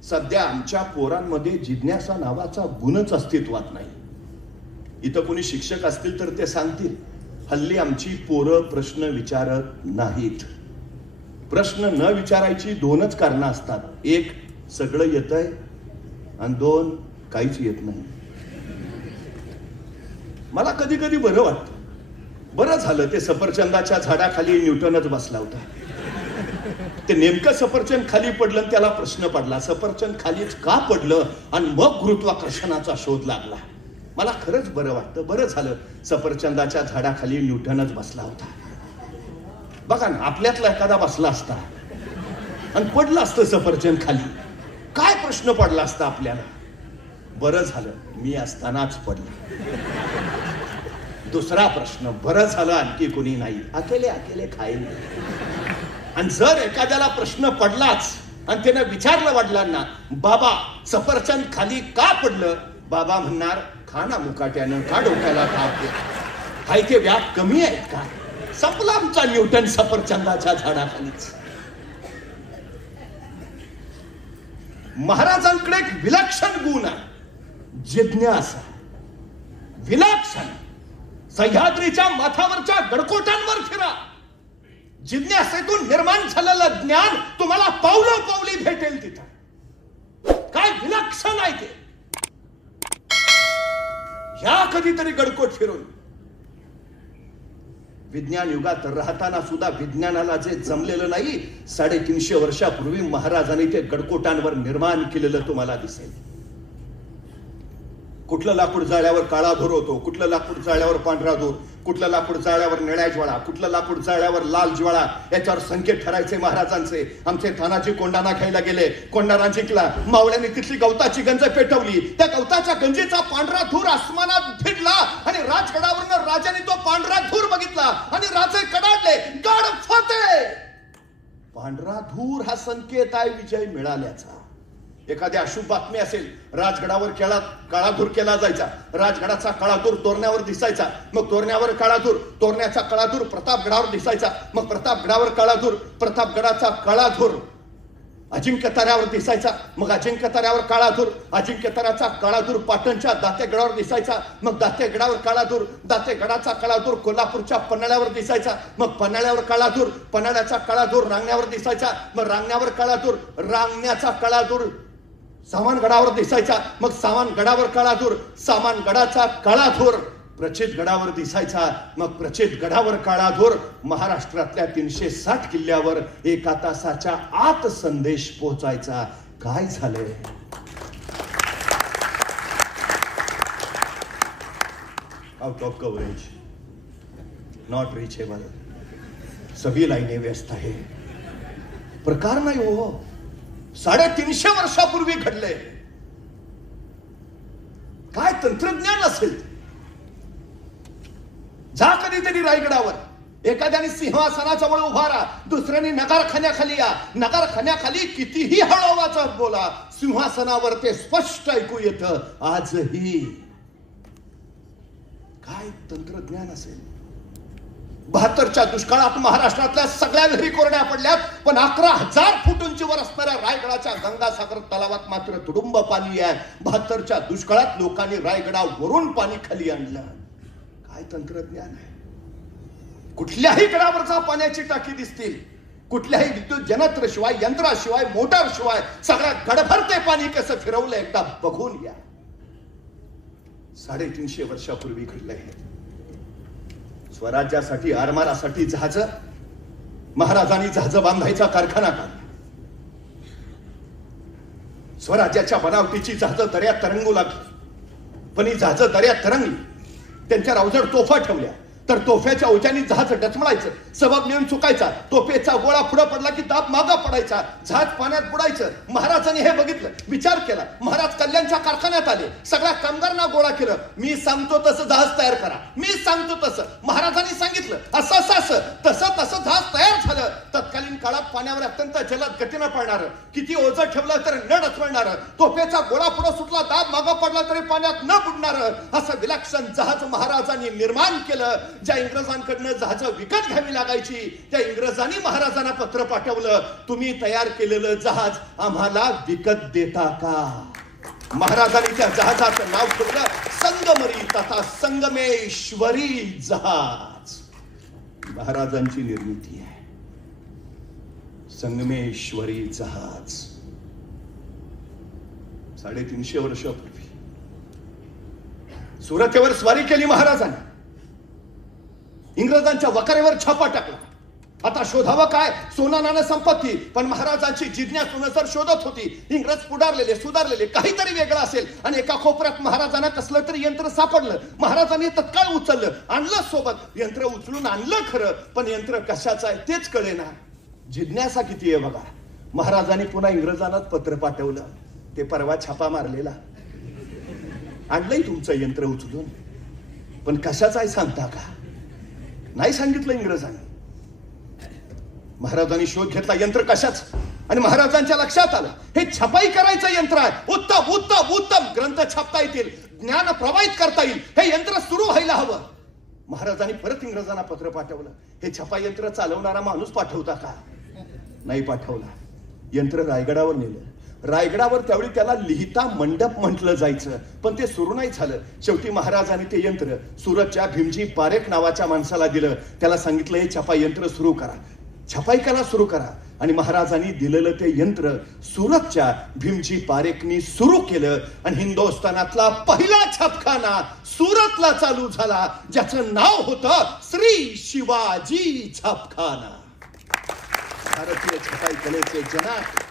सध्या आमच्या पोरांमध्ये जिज्ञासा नावाचा गुणच अस्तित्वात नाही. इथं कोणी शिक्षक असतील तर ते सांगतील, हल्ली आमची पोरं प्रश्न विचारत नाहीत. प्रश्न न विचारायची 2च कारणं असतात. 1 सगळं येतंय आणि 2 काहीच येत नाही. मला कधी कधी बरं वाटतं, बरं झालं ते सफरचंदाच्या झाडाखाली न्यूटनच बसला होता. ते नेमकं सफरचंद खाली पडलं आणि त्याला प्रश्न पडला, सफरचंद खालीच का पडलं, आणि मग गुरुत्वाकर्षणाचा शोध लागला. मला खरंच बरं वाटतं, बरं झालं सफरचंदाच्या झाडाखाली न्यूटनच बसला होता. बघा ना, आपल्यातला एखादा बसला असता आणि पडला असतं सफरचंद खाली, काय प्रश्न पडला असता आपल्याला? बरं झालं मी असतानाच पडला. दुसरा प्रश्न, बरं झालं आणखी कोणी नाही, अकेले अकेले खाईल. आणि जर एखाद्याला प्रश्न पडलाच आणि त्याने विचारलं वडिलांना, बाबा सफरचंद खाली का पडलं? बाबा म्हणणार, खा ना मुकाट्यानं, का डोक्याला ताप? हाय ते व्याप कमी आहेत का? संपला आमचा न्यूटन सफरचंदाच्या झाडाखालीच. महाराजांकडे एक विलक्षण गुण आहे, जिज्ञासा. विलक्षण. सह्याद्रीच्या माथावरच्या गडकोटांवर फिरा, जिज्ञासेतून निर्माण झालेलं ज्ञान तुम्हाला पावलं पावली भेटेल तिथं. काय विलक्षण आहे ते. ह्या कधीतरी गडकोट फिरून. विज्ञान युगात राहताना सुद्धा विज्ञानाला जे जमलेलं नाही, 350 वर्षापूर्वी महाराजांनी ते गडकोटांवर निर्माण केलेलं तुम्हाला दिसेल. कुठलं लाकूड जाळल्यावर काळा धूर होतो, कुठलं लाकूड जाळल्यावर पांढरा धूर, कुठलं लाकूड जाळल्यावर निळ्या ज्वाळा, कुठलं लाकूड जाळल्यावर लाल ज्वाळा, याच्यावर संकेत ठरायचे महाराजांचे. आमचे तानाजी कोंडाणा घ्यायला गेले, कोंडाणा जिंकला, मावळ्यांनी तिथली गवताची गंज पेटवली, त्या गवताच्या गंजीचा पांढरा धूर आसमानात भिडला आणि राजगडावरनं राजाने तो पांढरा धूर बघितला आणि राजे कडाडले, गड फते. पांढरा धूर हा संकेत आहे विजय मिळाल्याचा. एखादी अशुभ बातमी असेल, राजगडावर काळा धूर केला जायचा, राजगडाचा काळा धूर तोरण्यावर दिसायचा, मग तोरण्यावर काळा धूर, तोरण्याचा काळा धूर प्रतापगडावर दिसायचा, मग प्रतापगडावर काळा धूर, प्रतापगडाचा काळा धूर अजिंक्य ताऱ्यावर दिसायचा, मग अजिंक्य ताऱ्यावर काळा धूर, अजिंक्य ताऱ्याचा काळा धूर पाटणच्या दातेगडावर दिसायचा, मग दातेगडावर काळा धूर, दातेगडाचा काळा धूर कोल्हापूरच्या पन्हाळ्यावर दिसायचा, मग पन्हाळ्यावर काळा धूर, पन्हाळ्याचा काळा धूर रांगण्यावर दिसायचा, मग रांगण्यावर काळा धूर, रांगण्याचा काळा धूर सामानगडावर दिसायचा, मग सामानगडावर काळा धूर, सामानगडाचा काळा धूर प्रचित गडावर दिसायचा, मग प्रचित गडावर काळा धूर महाराष्ट्रातल्या 360 किल्ल्यावर 1 तासाच्या आत संदेश पोहोचायचा. काय झालंय? Out of coverage, not reachable, सभी लाईने व्यस्त आहे. प्रकार नाही हो, 350 वर्षापूर्वी घडले. काय तंत्रज्ञान असेल. जा कधीतरी रायगडावर, एखाद्याने सिंहासनाजवळ उभा राहा, दुसऱ्याने नगारखान्याखाली या, नगारखान्याखाली कितीही हळू आवाजात बोला, सिंहासनावर ते स्पष्ट ऐकू येतं आजही. काय तंत्रज्ञान असेल. 72च्या दुष्काळात महाराष्ट्रातल्या सगळ्या विहिरी कोरड्या पडल्यात, पण 11,000 फूट उंचीवर असणाऱ्या रायगडाच्या गंगासागर तलावात मात्र तुडुंब पाणी आहे. 72च्या दुष्काळात लोकांनी रायगडावरून पाणी खाली आणलं. काय तंत्रज्ञान आहे. कुठल्याही गडावरचा पाण्याची टाकी दिसतील, कुठल्याही विद्युत जनत्रशिवाय, यंत्राशिवाय, मोटारशिवाय सगळ्या गडभर ते पाणी कसं फिरवलं एकदा बघून या. 350 वर्षापूर्वी घडलंय. स्वराज्यासाठी, आरमारासाठी जहाज, महाराजांनी जहाज बांधायचा कारखाना काढला. स्वराज्याच्या बनावटीची जहाज दर्यात तरंगू लागली, पण ही जहाज दर्यात तरंगली त्यांच्या रावजड तोफा ठेवल्या तर तोफ्याच्या ओझ्याने जहाज डचमळायचं, सबब नेऊन चुकायचा, तोफेचा गोळा पुढे पडला की दाब मागा पडायचा, जहाज पाण्यात बुडायचं. महाराजांनी हे बघितलं, विचार केला. महाराज कल्याणच्या कारखान्यात आले, सगळ्या कामगारांना गोळा केलं. मी सांगतो तसं जहाज तयार करा, मी सांगतो तसं. महाराजांनी सांगितलं असं असं असं, तसं तसं जहाज तयार झालं. तत्कालीन काळात पाण्यावर अत्यंत जलद गतीनं पडणार, किती ओझं ठेवलं तर न डचमळणार, तोफेचा गोळा पुढे सुटला, दाब मागा पडला तरी पाण्यात न बुडणार, असं विलक्षण जहाज महाराजांनी निर्माण केलं. ज्या इंग्रजांकडनं जहाज विकत घ्यावी लागायची त्या इंग्रजांनी महाराजांना पत्र पाठवलं, तुम्ही तयार केलेलं जहाज आम्हाला विकत देता का? महाराजांनी त्या जहाजाचं नाव ठेवलं संगमरी तथा संगमेश्वरी जहाज. महाराजांची निर्मिती आहे संगमेश्वरी जहाज. 350 वर्षापूर्वी सुरतेवर स्वारी केली महाराजांनी, इंग्रजांच्या वकारेवर छापा टाकला. आता शोधावं काय? सोना नाणं संपत्ती. पण महाराजांची जिज्ञासू नजर शोधत होती. इंग्रज पुढारलेले सुधारलेले काहीतरी वेगळं असेल आणि एका कोपऱ्यात महाराजांना कसलं तरी यंत्र सापडलं. महाराजांनी तत्काळ उचललं, आणलं सोबत. यंत्र उचलून आणलं खरं, पण यंत्र कशाचं आहे तेच कळेना. जिज्ञासा किती आहे बघा. महाराजांनी पुन्हा इंग्रजांनाच पत्र पाठवलं, ते परवा छापा मारलेला, आणलंय तुमचं यंत्र उचलून, पण कशाचं आहे सांगता का? नाही सांगितलं इंग्रजांनी. महाराजांनी शोध घेतला यंत्र कशाच, आणि महाराजांच्या लक्षात आलं हे छपाई करायचं यंत्र आहे. उत्तम उत्तम उत्तम ग्रंथ छापता येतील, ज्ञान प्रवाहित करता येईल, हे यंत्र सुरू व्हायला हवं. महाराजांनी परत इंग्रजांना पत्र पाठवलं, हे छपाई यंत्र चालवणारा माणूस पाठवता का? नाही पाठवला. यंत्र रायगडावर नेलं. रायगडावर त्यावेळी त्याला लिहिता मंडप म्हटलं जायचं, पण ते सुरू नाही झालं. शेवटी महाराजांनी ते यंत्र सुरतच्या भीमजी पारेख नावाच्या माणसाला दिलं. त्याला सांगितलं हे छपाई यंत्र सुरू करा, छपाई करा सुरू करा. आणि महाराजांनी दिलेलं ते यंत्र सुरतच्या भीमजी पारेखनी सुरू केलं आणि हिंदुस्थानातला पहिला छापखाना सुरतला चालू झाला, ज्याचं नाव होतं श्री शिवाजी छापखाना. भारतीय छपाई कलेचे जनक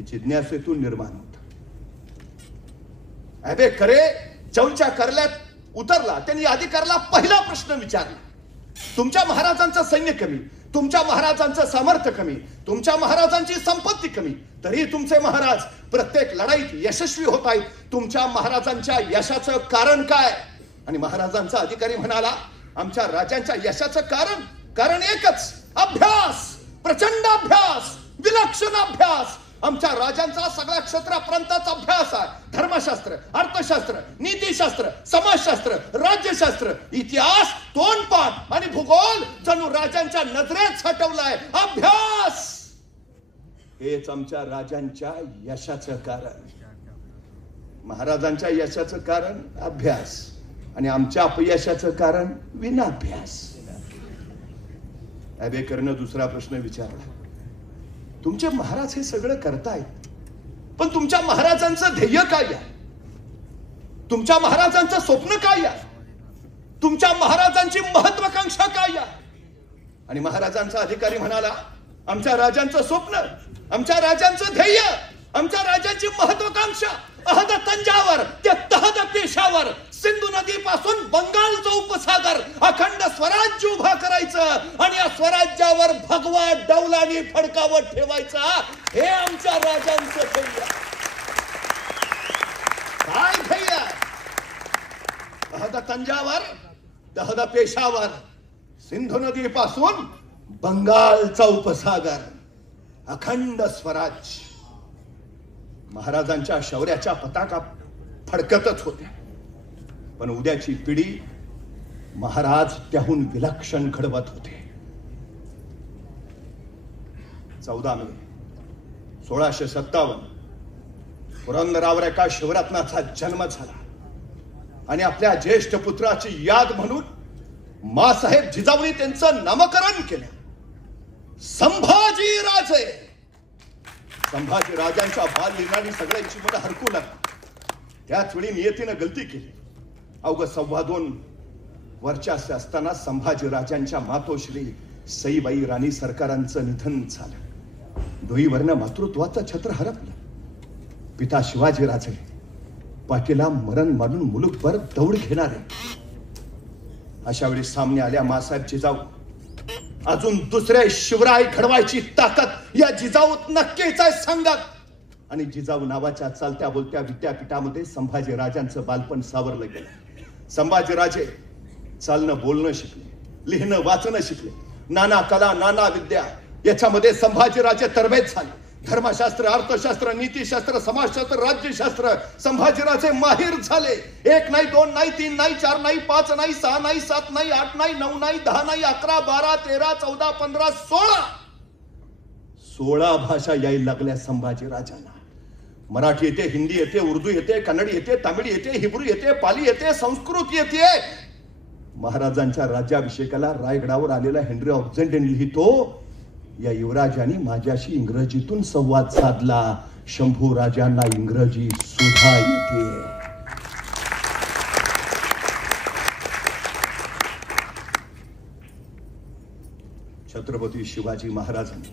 जिज्ञासेतून निर्माण होत. अबे खरे चौलच्या करल्यात उतरला, त्यांनी अधिकारला पहिला प्रश्न विचारला, तुमच्या महाराजांचं सैन्य कमी, तुमच्या महाराजांचं सामर्थ्य कमी, तुमच्या महाराजांची संपत्ती कमी, तरी तुमचे महाराज प्रत्येक लढाईत यशस्वी होत आहेत. तुमच्या महाराजांच्या यशाचं कारण काय? आणि महाराजांचा अधिकारी म्हणाला, आमच्या राजांच्या यशाचं कारण एकच, अभ्यास, प्रचंड अभ्यास, विलक्षण अभ्यास. आमच्या राजांचा सगळ्या क्षेत्रापर्यंतचा अभ्यास आहे. धर्मशास्त्र, अर्थशास्त्र, नीतिशास्त्र, समाजशास्त्र, राज्यशास्त्र, इतिहास, तोंडपाठ आणि भूगोल जणू राजांच्या नजरेत साठवलाय. अभ्यास हेच आमच्या राजांच्या यशाचं कारण. महाराजांच्या यशाचं कारण अभ्यास आणि आमच्या अपयशाचं कारण विनाभ्यास. अबेकरनं दुसरा प्रश्न विचारला, तुमचे महाराज हे सगळं करतायत, पण तुमच्या महाराजांचं ध्येय काय आहे? तुमच्या महाराजांचं स्वप्न काय आहे? तुमच्या महाराजांची महत्वाकांक्षा काय आहे? आणि महाराजांचा अधिकारी म्हणाला, आमच्या राजांचं स्वप्न, आमच्या राजांचं ध्येय, आमच्या राजांची महत्वाकांक्षा अहद तंजावर ते तहद पेशावर, सिंधू नदी पासून बंगालचा उपसागर अखंड स्वराज्य उभा करायचं आणि या स्वराज्यावर भगवा डौलानी फडकावत ठेवायचा, हे आमच्या राजांचं ध्येय. काय ध्येय? अहद तंजावर, तहद पेशावर, सिंधू नदी पासून बंगालचा उपसागर, अखंड स्वराज्य. महाराजांच्या शौर्याच्या पताका फडकतच होत्या, पण उद्याची पिढी महाराज त्याहून विलक्षण घडवत होते. 14 मे 1657 पुरंदरावर एका शिवरत्नाचा जन्म झाला आणि आपल्या ज्येष्ठ पुत्राची याद म्हणून मासाहेब जिजाऊनी त्यांचं नामकरण केलं. संभाजी राजे. संभाजी राजांच्या बाल लीलांनी सगळ्यांची मनं हरकू लागली. त्याच वेळी नियतीनं गलती केली. अवघ 2.25 वर्षाचे असताना संभाजी राजांच्या मातोश्री सईबाई राणी सरकारांचं निधन झालं. डोईवरनं मातृत्वाचं छत्र हरपलं. पिता शिवाजी राजे पाठीला मरण मारून मुलूकभर दौड घेणारे. अशा वेळी सामने आल्या मासाहेब जिजाऊ. अजून दुसरे शिवराय घडवायची ताकद या जिजाऊत नक्कीच आहे सांगत. आणि जिजाऊ नावाच्या चालत्या बोलत्या विद्यापीठामध्ये संभाजी राजांचं बालपण सावरलं गेलं. संभाजीराजे चालणं बोलणं शिकले, लिहिणं वाचणं शिकले, नाना कला नाना विद्या याच्यामध्ये संभाजीराजे तरबेज झाले. धर्मशास्त्र, अर्थशास्त्र, नीतिशास्त्र, समाजशास्त्र, राज्यशास्त्र संभाजीराजे माहीर झाले. 1 नाही 2 नाही 3 नाही 4 नाही 5 नाही 6 नाही 7 नाही 8 नाही 9 नाही 10 नाही 11 12 13 14 15 16 भाषा यायला लागल्या संभाजीराजांना. मराठी येते, हिंदी येते, उर्दू येते, कन्नडी येते, तामिळ येते, हिब्रू येते, पाली येते, संस्कृत येते. महाराजांच्या राज्याभिषेकाला रायगडावर आलेला हेनरी ऑक्झेंडन लिहितो, या युवराजांनी माझ्याशी इंग्रजीतून संवाद साधला. शंभू राजांना इंग्रजी सुद्धा येते. छत्रपती शिवाजी महाराजांनी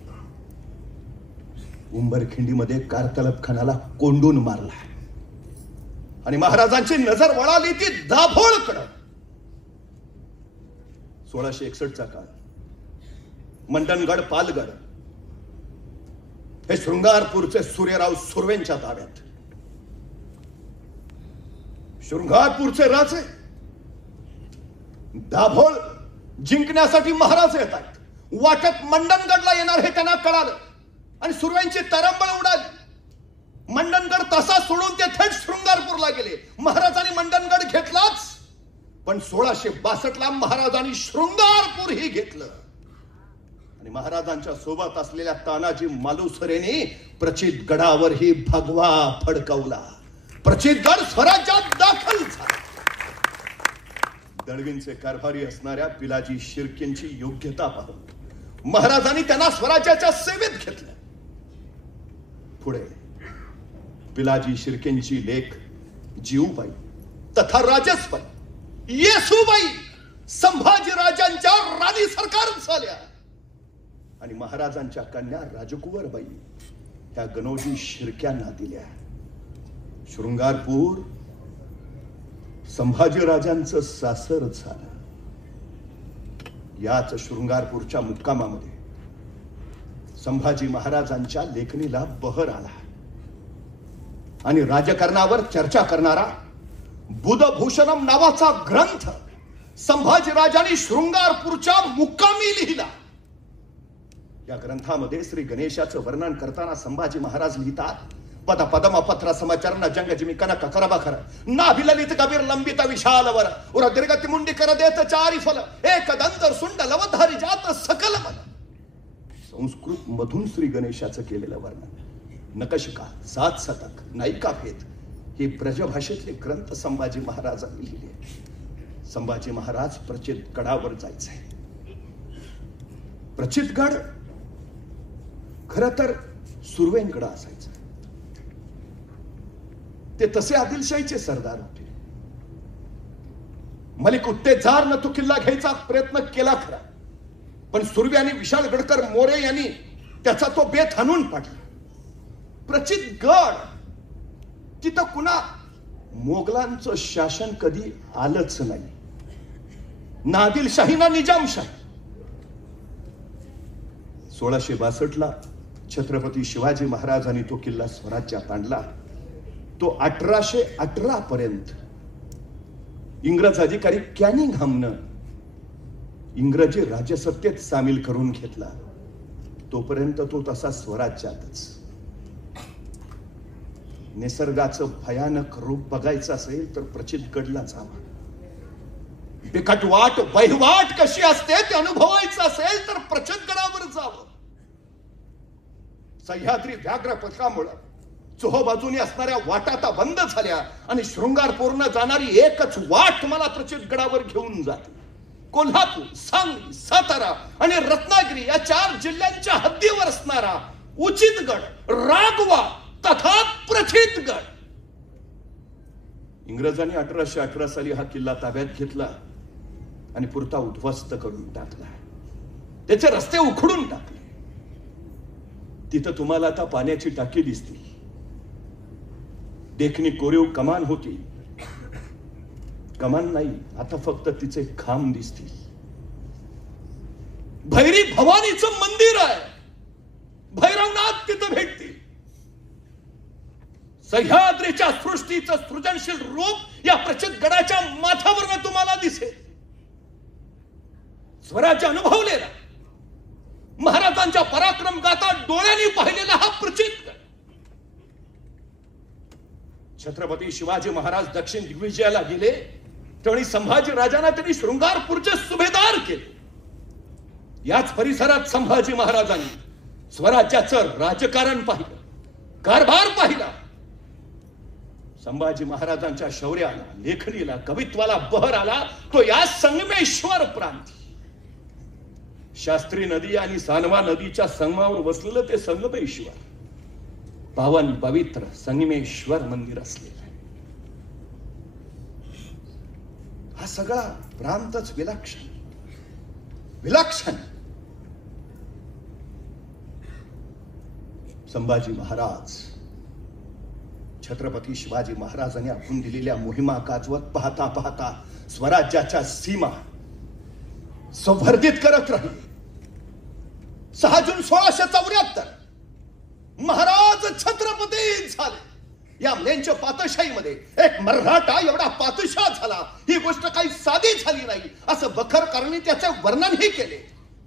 उंबरखिंडीमध्ये कारतलबखानाला कोंडून मारला आणि महाराजांची नजर वळाली ती दाभोळकडे. 1661 काळ. मंडणगड, पालगड हे शृंगारपूरचे सूर्यराव सुर्वेंच्या ताब्यात. शृंगारपूरचे राजे दाभोळ जिंकण्यासाठी महाराज येत आहेत. वाटत मंडणगडला येणार हे त्यांना कळालं आणि सुर्वेंची तरंबळ उडाली. मंडणगड तसा सोडून ते थेट शृंगारपूरला गेले. महाराजांनी मंडणगड घेतलाच, पण 1662 महाराजांनी शृंगारपूर ही घेतलं. आणि महाराजांच्या सोबत असलेल्या तानाजी मालुसरेने प्रचितगडावर ही भगवा फडकवला. प्रचितगड स्वराज्यात दाखल झाला. दळवींचे कारभारी असणाऱ्या पिलाजी शिर्केंची योग्यता पाहून महाराजांनी त्यांना स्वराज्याच्या सेवेत घेतलं. पुढे पिलाजी शिर्केंची लेक जीवबाई तथा राजसबाई, येसूबाई संभाजीराजांच्या राणी सरकार झाल्या. आणि महाराजांच्या कन्या राजकुंवरबाई त्या गणोजी शिर्क्यांना दिल्या. शृंगारपूर संभाजीराजांचं सासर झालं. याच शृंगारपूरच्या मुक्कामामध्ये संभाजी महाराजांच्या लेखणीला बहर आला आणि राजकारणावर चर्चा करणारा बुधभूषणम नावाचा ग्रंथ संभाजीराजांनी शृंगारपूरच्या मुक्कामी लिहिला. या ग्रंथामध्ये श्री गणेशाचं वर्णन करताना संभाजी महाराज लिहितात, पद पदम पत्र समाचार न जंग जिमी कनक करबखर नाभिललित कबीर लंबित विशालवर उर दीर्घ मुंडी कर देत चारी फल एक दंतर सुंड लवधारी जात सकल मन. संस्कृत मधून श्री गणेशाचं केलेलं वर्णन, नकशिका, 7 शतक, नायिका भेद हे ब्रजभाषेतले ग्रंथ संभाजी महाराजांनी लिहिले. संभाजी महाराज प्रचितगडावर जायचंय. प्रचितगड खरं तर सुर्वेंकडे असायचं. ते तसे आदिलशाहीचे सरदार होते. मलिक उत्तेजार तो किल्ला घ्यायचा प्रयत्न केला खरा, पण सुर्वे आणि विशाळगडकर मोरे यांनी त्याचा तो बेत हाणून पाडला. प्रचितगड तिथं कुणा मोगलांचं शासन कधी आलंच नाही, ना आदिलशाही ना निजामशाही. 1662 छत्रपती शिवाजी महाराजांनी तो किल्ला स्वराज्यात आणला. तो 1818 पर्यंत इंग्रज अधिकारी कॅनिंगहमनं इंग्रजी राजसत्तेत सामील करून घेतला. तोपर्यंत तो तसा स्वराज्यातच. निसर्गाचं भयानक रूप बघायचं असेल तर प्रचितगडला जावा. बिकट वाट वहिवाट कशी असते ते अनुभवायचं असेल तर प्रचितगडावर जावं. सह्याद्री व्याघ्र पथकामुळे चोहोबाजूनी असणाऱ्या वाटा आता बंद झाल्या आणि शृंगारपूरनं जाणारी एकच वाट तुम्हाला प्रचितगडावर घेऊन जाते. कोल्हापूर, सांगली, सातारा आणि रत्नागिरी या 4 जिल्ह्यांच्या हद्दीवर असणारा उचितगड, रागवा तथा प्रचितगड. इंग्रजांनी 1818 साली हा किल्ला ताब्यात घेतला आणि पुरता उद्ध्वस्त करून टाकला. त्याचे रस्ते उखडून टाकले. तिथं तुम्हाला आता पाण्याची टाकी दिसते. देखणी कोरीव कमान होती. कमान नाही, आता फक्त तिचे खांब दिसतील. भैरी भवानीचं मंदिर आहे, भैरवनाथ तिथं भेटतील. सह्याद्रीच्या सृष्टीचं सृजनशील रूप या प्रचित गडाच्या माथ्यावरनं तुम्हाला दिसेल. स्वराज्य अनुभवलेला, महाराजांच्या पराक्रम गाथा डोळ्यांनी पाहिलेला हा प्रचित गड. छत्रपती शिवाजी महाराज दक्षिण दिग्विजयाला गेले तेव्हा संभाजी राजांना त्यांनी शृंगारपूरचे सुभेदार केले. याच परिसरात संभाजी महाराजांनी स्वराज्याचं राजकारण पाहिलं, कारभार पाहिला. संभाजी महाराजांच्या शौर्याला, लेखणीला, कवित्वाला बहर आला तो या संगमेश्वर प्रांती. शास्त्री नदी आणि सानवा नदीच्या संगमावर वसलेलं ते संगमेश्वर, पावन पवित्र संगमेश्वर मंदिर असलेलं आहे. हा सगळा प्रांतच विलक्षण विलक्षण. संभाजी महाराज, छत्रपती शिवाजी महाराजांनी आखून दिलेल्या मोहिमा गाजवत पाहता पाहता स्वराज्याच्या सीमा संवर्धित करत राहिले. 6 जून 1674 महाराज छत्रपती झाले. या म्लेंच्या पातशाहीमध्ये एक मराठा एवढा पातशाह झाला, ही गोष्ट काही साधी झाली नाही असं बखरकरांनी त्याचे वर्णनही केले.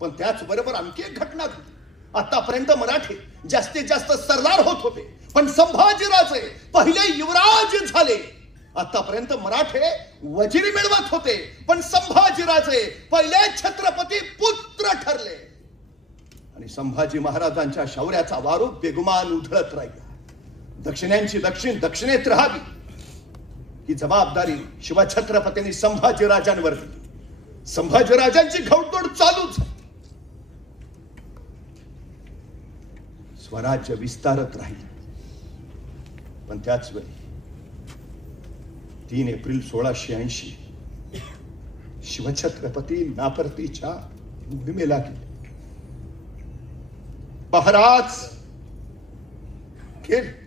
पण त्याच बरोबर आणखी एक घटना घडली. आतापर्यंत मराठी जास्तीत जास्त सरदार होत होते, पण संभाजीराजे पहिले युवराज झाले. आतापर्यंत मराठे वजिरी मिळवत होते, पण संभाजीराजे पहिले छत्रपती पुत्र ठरले. आणि संभाजी महाराजांच्या शौर्याचा वारू बेगुमान उधळत राहिला. दक्षिण्यांची दक्षिण दक्षिणेत राहावी ही जबाबदारी शिवछत्रपतींनी संभाजीराजांवर दिली. संभाजीराजांची घौडदौड चालूच. स्वराज्य विस्तारत राहील. पण त्याच वेळी 3 एप्रिल 1680 शिवछत्रपती नापरतीच्या मोहिमेला गेले. महाराज गेले.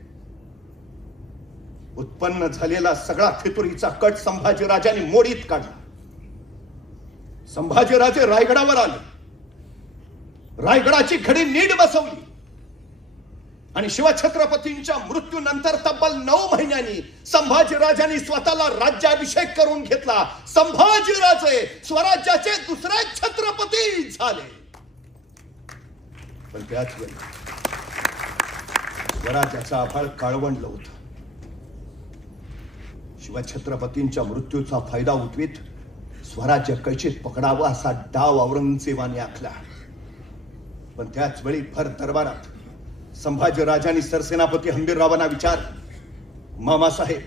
उत्पन्न झालेला सगळा फितुरीचा कट संभाजीराजांनी मोडीत काढला. संभाजीराजे रायगडावर आले, रायगडाची घडी नीट बसवली आणि शिवछत्रपतींच्या मृत्यूनंतर तब्बल 9 महिन्यांनी संभाजीराजांनी स्वतःला राज्याभिषेक करून घेतला. संभाजीराजे स्वराज्याचे दुसरे छत्रपती झाले. पण त्याच वेळी स्वराज्याचा आभाळ काळवंडलं होतं. शिवछत्रपतींच्या मृत्यूचा फायदा उठवीत स्वराज्य कैचित पकडावं असा डाव औरंगजेबाने आखला. पण त्याच वेळी भर दरबारात संभाजीराजांनी सरसेनापती हंबीररावांना विचार, मामासाहेब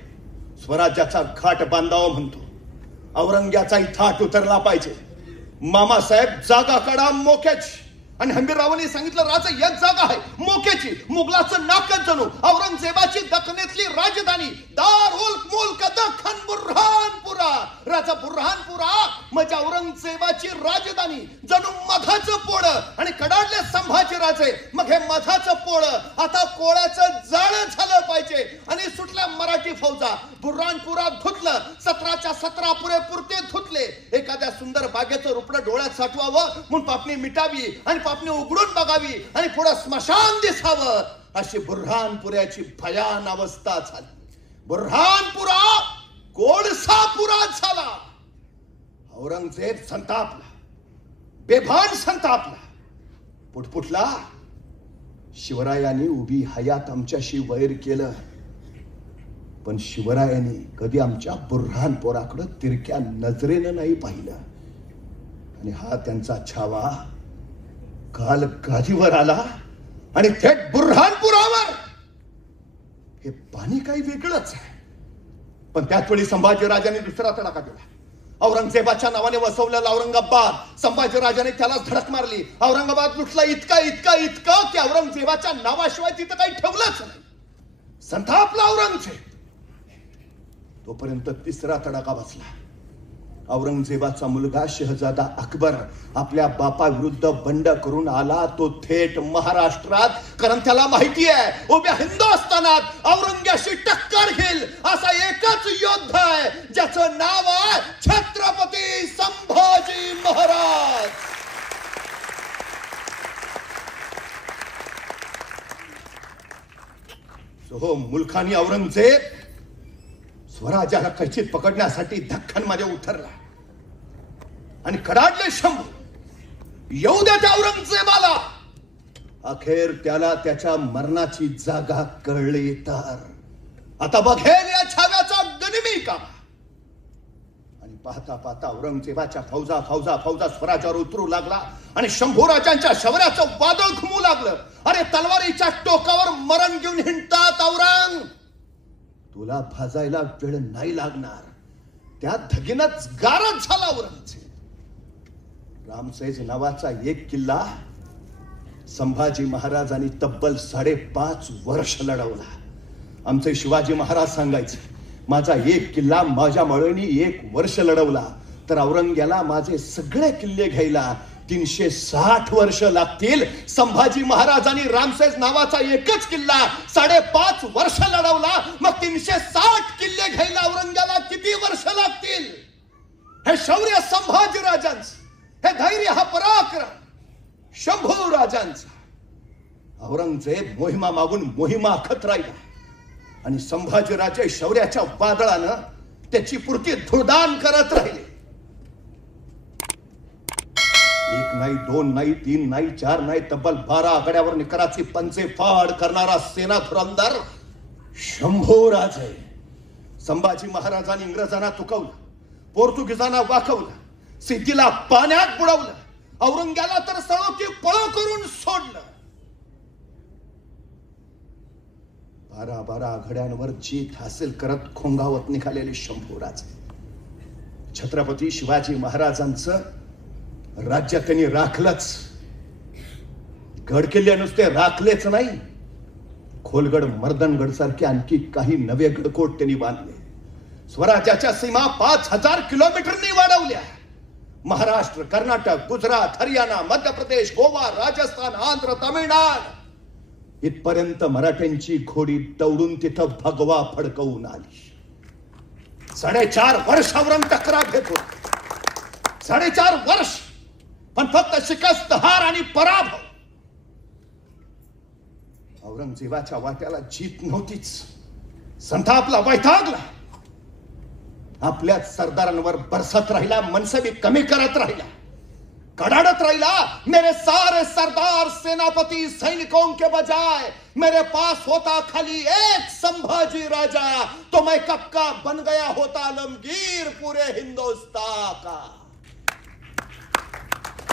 स्वराज्याचा घाट बांधावा म्हणतो, औरंग्याचाही थाट उतरला पाहिजे. मामासाहेब जागा काढा मोक्याची. आणि हंबीररावांनी सांगितलं, राजा एक जागा आहे मोक्याची, मुघलाचं नाकच जणू. औरंगजेबाची दखनेतली राजधानी दारुल मुल्क दख्खन बुरहानपुरा. राजा बुरहानपुरा म्हणजे औरंगजेबाची राजधानी, जणू मधाचं पोळं. आणि कडाडले संभाजीराजे, मग हे मधाचं पोळं आता कोळ्याचं जाळं झालं पाहिजे. आणि सुटल्या मराठी फौजा. बुरहानपुरात धुतलं, 17च्या 17 पुरेपुरते धुतले. एखाद्या सुंदर बागेचं रुपडं डोळ्यात साठवावं म्हणून पापणी मिटावी आणि पापणी उघडून बघावी आणि पुढं स्मशान दिसावं, अशी बुरहानपुऱ्याची भयान अवस्था झाली. बुरहानपुरा कोळसापुरा झाला. औरंगजेब संतापला, बेभान संतापला, पुटपुटला. शिवरायांनी उभी हयात आमच्याशी वैर केलं, पण शिवरायांनी कधी आमच्या बुरहानपुराकडे तिरक्या नजरेनं नाही पाहिलं. आणि हा त्यांचा छावा काल गादीवर आला आणि थेट बुरहानपुरावर. हे पाणी काही वेगळंच आहे. पण त्याच वेळी संभाजीराजांनी दुसरा तडाखा दिला. औरंगजेबाच्या नावाने वसवलेला औरंगाबाद, संभाजीराजाने त्यालाच धडक मारली. औरंगाबाद लुटला इतका इतका इतका की औरंगजेबाच्या नावाशिवाय तिथं काही ठेवलंच नाही. संतापला औरंगजेब. तोपर्यंत तिसरा तडाखा बसला. औरंगजेबाचा मुलगा शहजादा अकबर आपल्या बापाविरुद्ध बंड करून आला तो थेट महाराष्ट्रात, कारण त्याला माहिती आहे उभ्या हिंदुस्थानात औरंग्याशी टक्कर घेईल असा एकच योद्धा आहे ज्याचं नाव आहे छत्रपती संभाजी महाराज. हो मुलखानी औरंगजेब स्वराज्याला खचित पकडण्यासाठी दख्खन मध्ये उतरला आणि कडाडले शंभू. येऊ द्या त्या औरंगजेबाला. अखेर त्याला त्याच्या मरणाची जागा कळली तर आता बघेल या छाव्याचा गनिमी का. आणि पाहता पाहता औरंगजेबाच्या फौजा फौजा फौजा स्वराज्यावर उतरू लागला आणि शंभूराजांच्या शौर्याचं वादळ घुमू लागलं. अरे तलवारीच्या टोकावर मरण घेऊन हिंडतात औरंग, तुला भाजायला वेळ नाही लागणार. त्या धगीनच गारच झाला औरंगजेब. रामसेज नावाचा एक किल्ला संभाजी महाराजांनी तब्बल 5.5 वर्ष लढवला. आमचे शिवाजी महाराज सांगायचे माझा एक किल्ला माझ्या मळणी 1 वर्ष लढवला तर औरंग्याला माझे सगळे किल्ले घ्यायला 360 वर्ष लागतील. संभाजी महाराजांनी रामसेज नावाचा एकच किल्ला 5.5 वर्ष लढवला, मग 360 किल्ले घ्यायला औरंग्याला किती वर्ष लागतील. हे शौर्य संभाजी राजांचं, हे धैर्य, हा पराक्रम शंभू राजांचा. औरंगजेब मोहिमा मागून मोहिमा आखत राहिला आणि संभाजीराजे शौर्याच्या वादळानं त्याची पूर्ती धुळदान करत राहिले. 1 नाही 2 नाही 3 नाही 4 नाही तब्बल 12 आघाड्यावर निकराची पंचे फाड करणारा सेना धुरंदर शंभूराजे. संभाजी महाराजांनी इंग्रजांना तुकवलं, पोर्तुगीजांना वाकवलं, सिद्धीला पाण्यात बुडवलं, औरंग्याला तर सळो की पळो करून सोडलं. 12 आघाड्यांवर जीत हासिल करत खोंगावत निघालेले शंभूराजे. छत्रपती शिवाजी महाराजांचं राज्य त्यांनी राखलंच. गडकिल्ले नुसते राखलेच नाही, खोलगड मर्दनगड सारखे आणखी काही नवे गडकोट त्यांनी बांधले. स्वराज्याच्या सीमा 5000 किलोमीटरनी वाढवल्या. महाराष्ट्र, कर्नाटक, गुजरात, हरियाणा, मध्य प्रदेश, गोवा, राजस्थान, आंध्र, तामिळनाड इथपर्यंत मराठ्यांची घोडी दौडून तिथं भगवा फडकवून आली. 4.5 वर्ष औरंग टकराव घेत होते. 4.5 वर्ष, पण फक्त शिकस्त, हार आणि पराभव. औरंगजेबाच्या वाट्याला जीत नव्हतीच. संतापला, वैतागला, आपल्याच सरदारांवर बरसत राहिला, मनसबी कमी करत राहिला, कडाडत राहिला. मेरे सारे सरदार सेनापति सैनिकों के बजाय मेरे पास होता खाली एक संभाजी राजा, तो मैं कब का बन गया होता आलमगीर पूरे हिंदुस्तान का.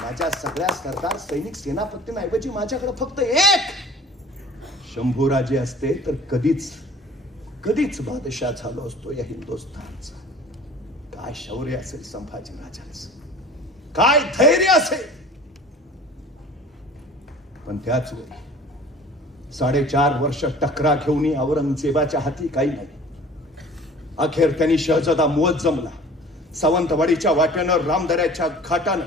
माझ्या सगळ्या सरदार सैनिक सेनापतींऐवजी माझ्याकडे फक्त एक शंभूराजे असते तर कधीच कधीच बादशाह झालो असतो या हिंदुस्थानचा. काय शौर्य असेल संभाजी राजांचं, काय धैर्य असेल. पण त्याच वेळी 4.5 वर्ष टकरा घेऊन औरंगजेबाच्या हाती काही नाही. अखेर त्यांनी शहजादा मुअज्जमला सावंतवाडीच्या वाट्यानं रामदऱ्याच्या घाटानं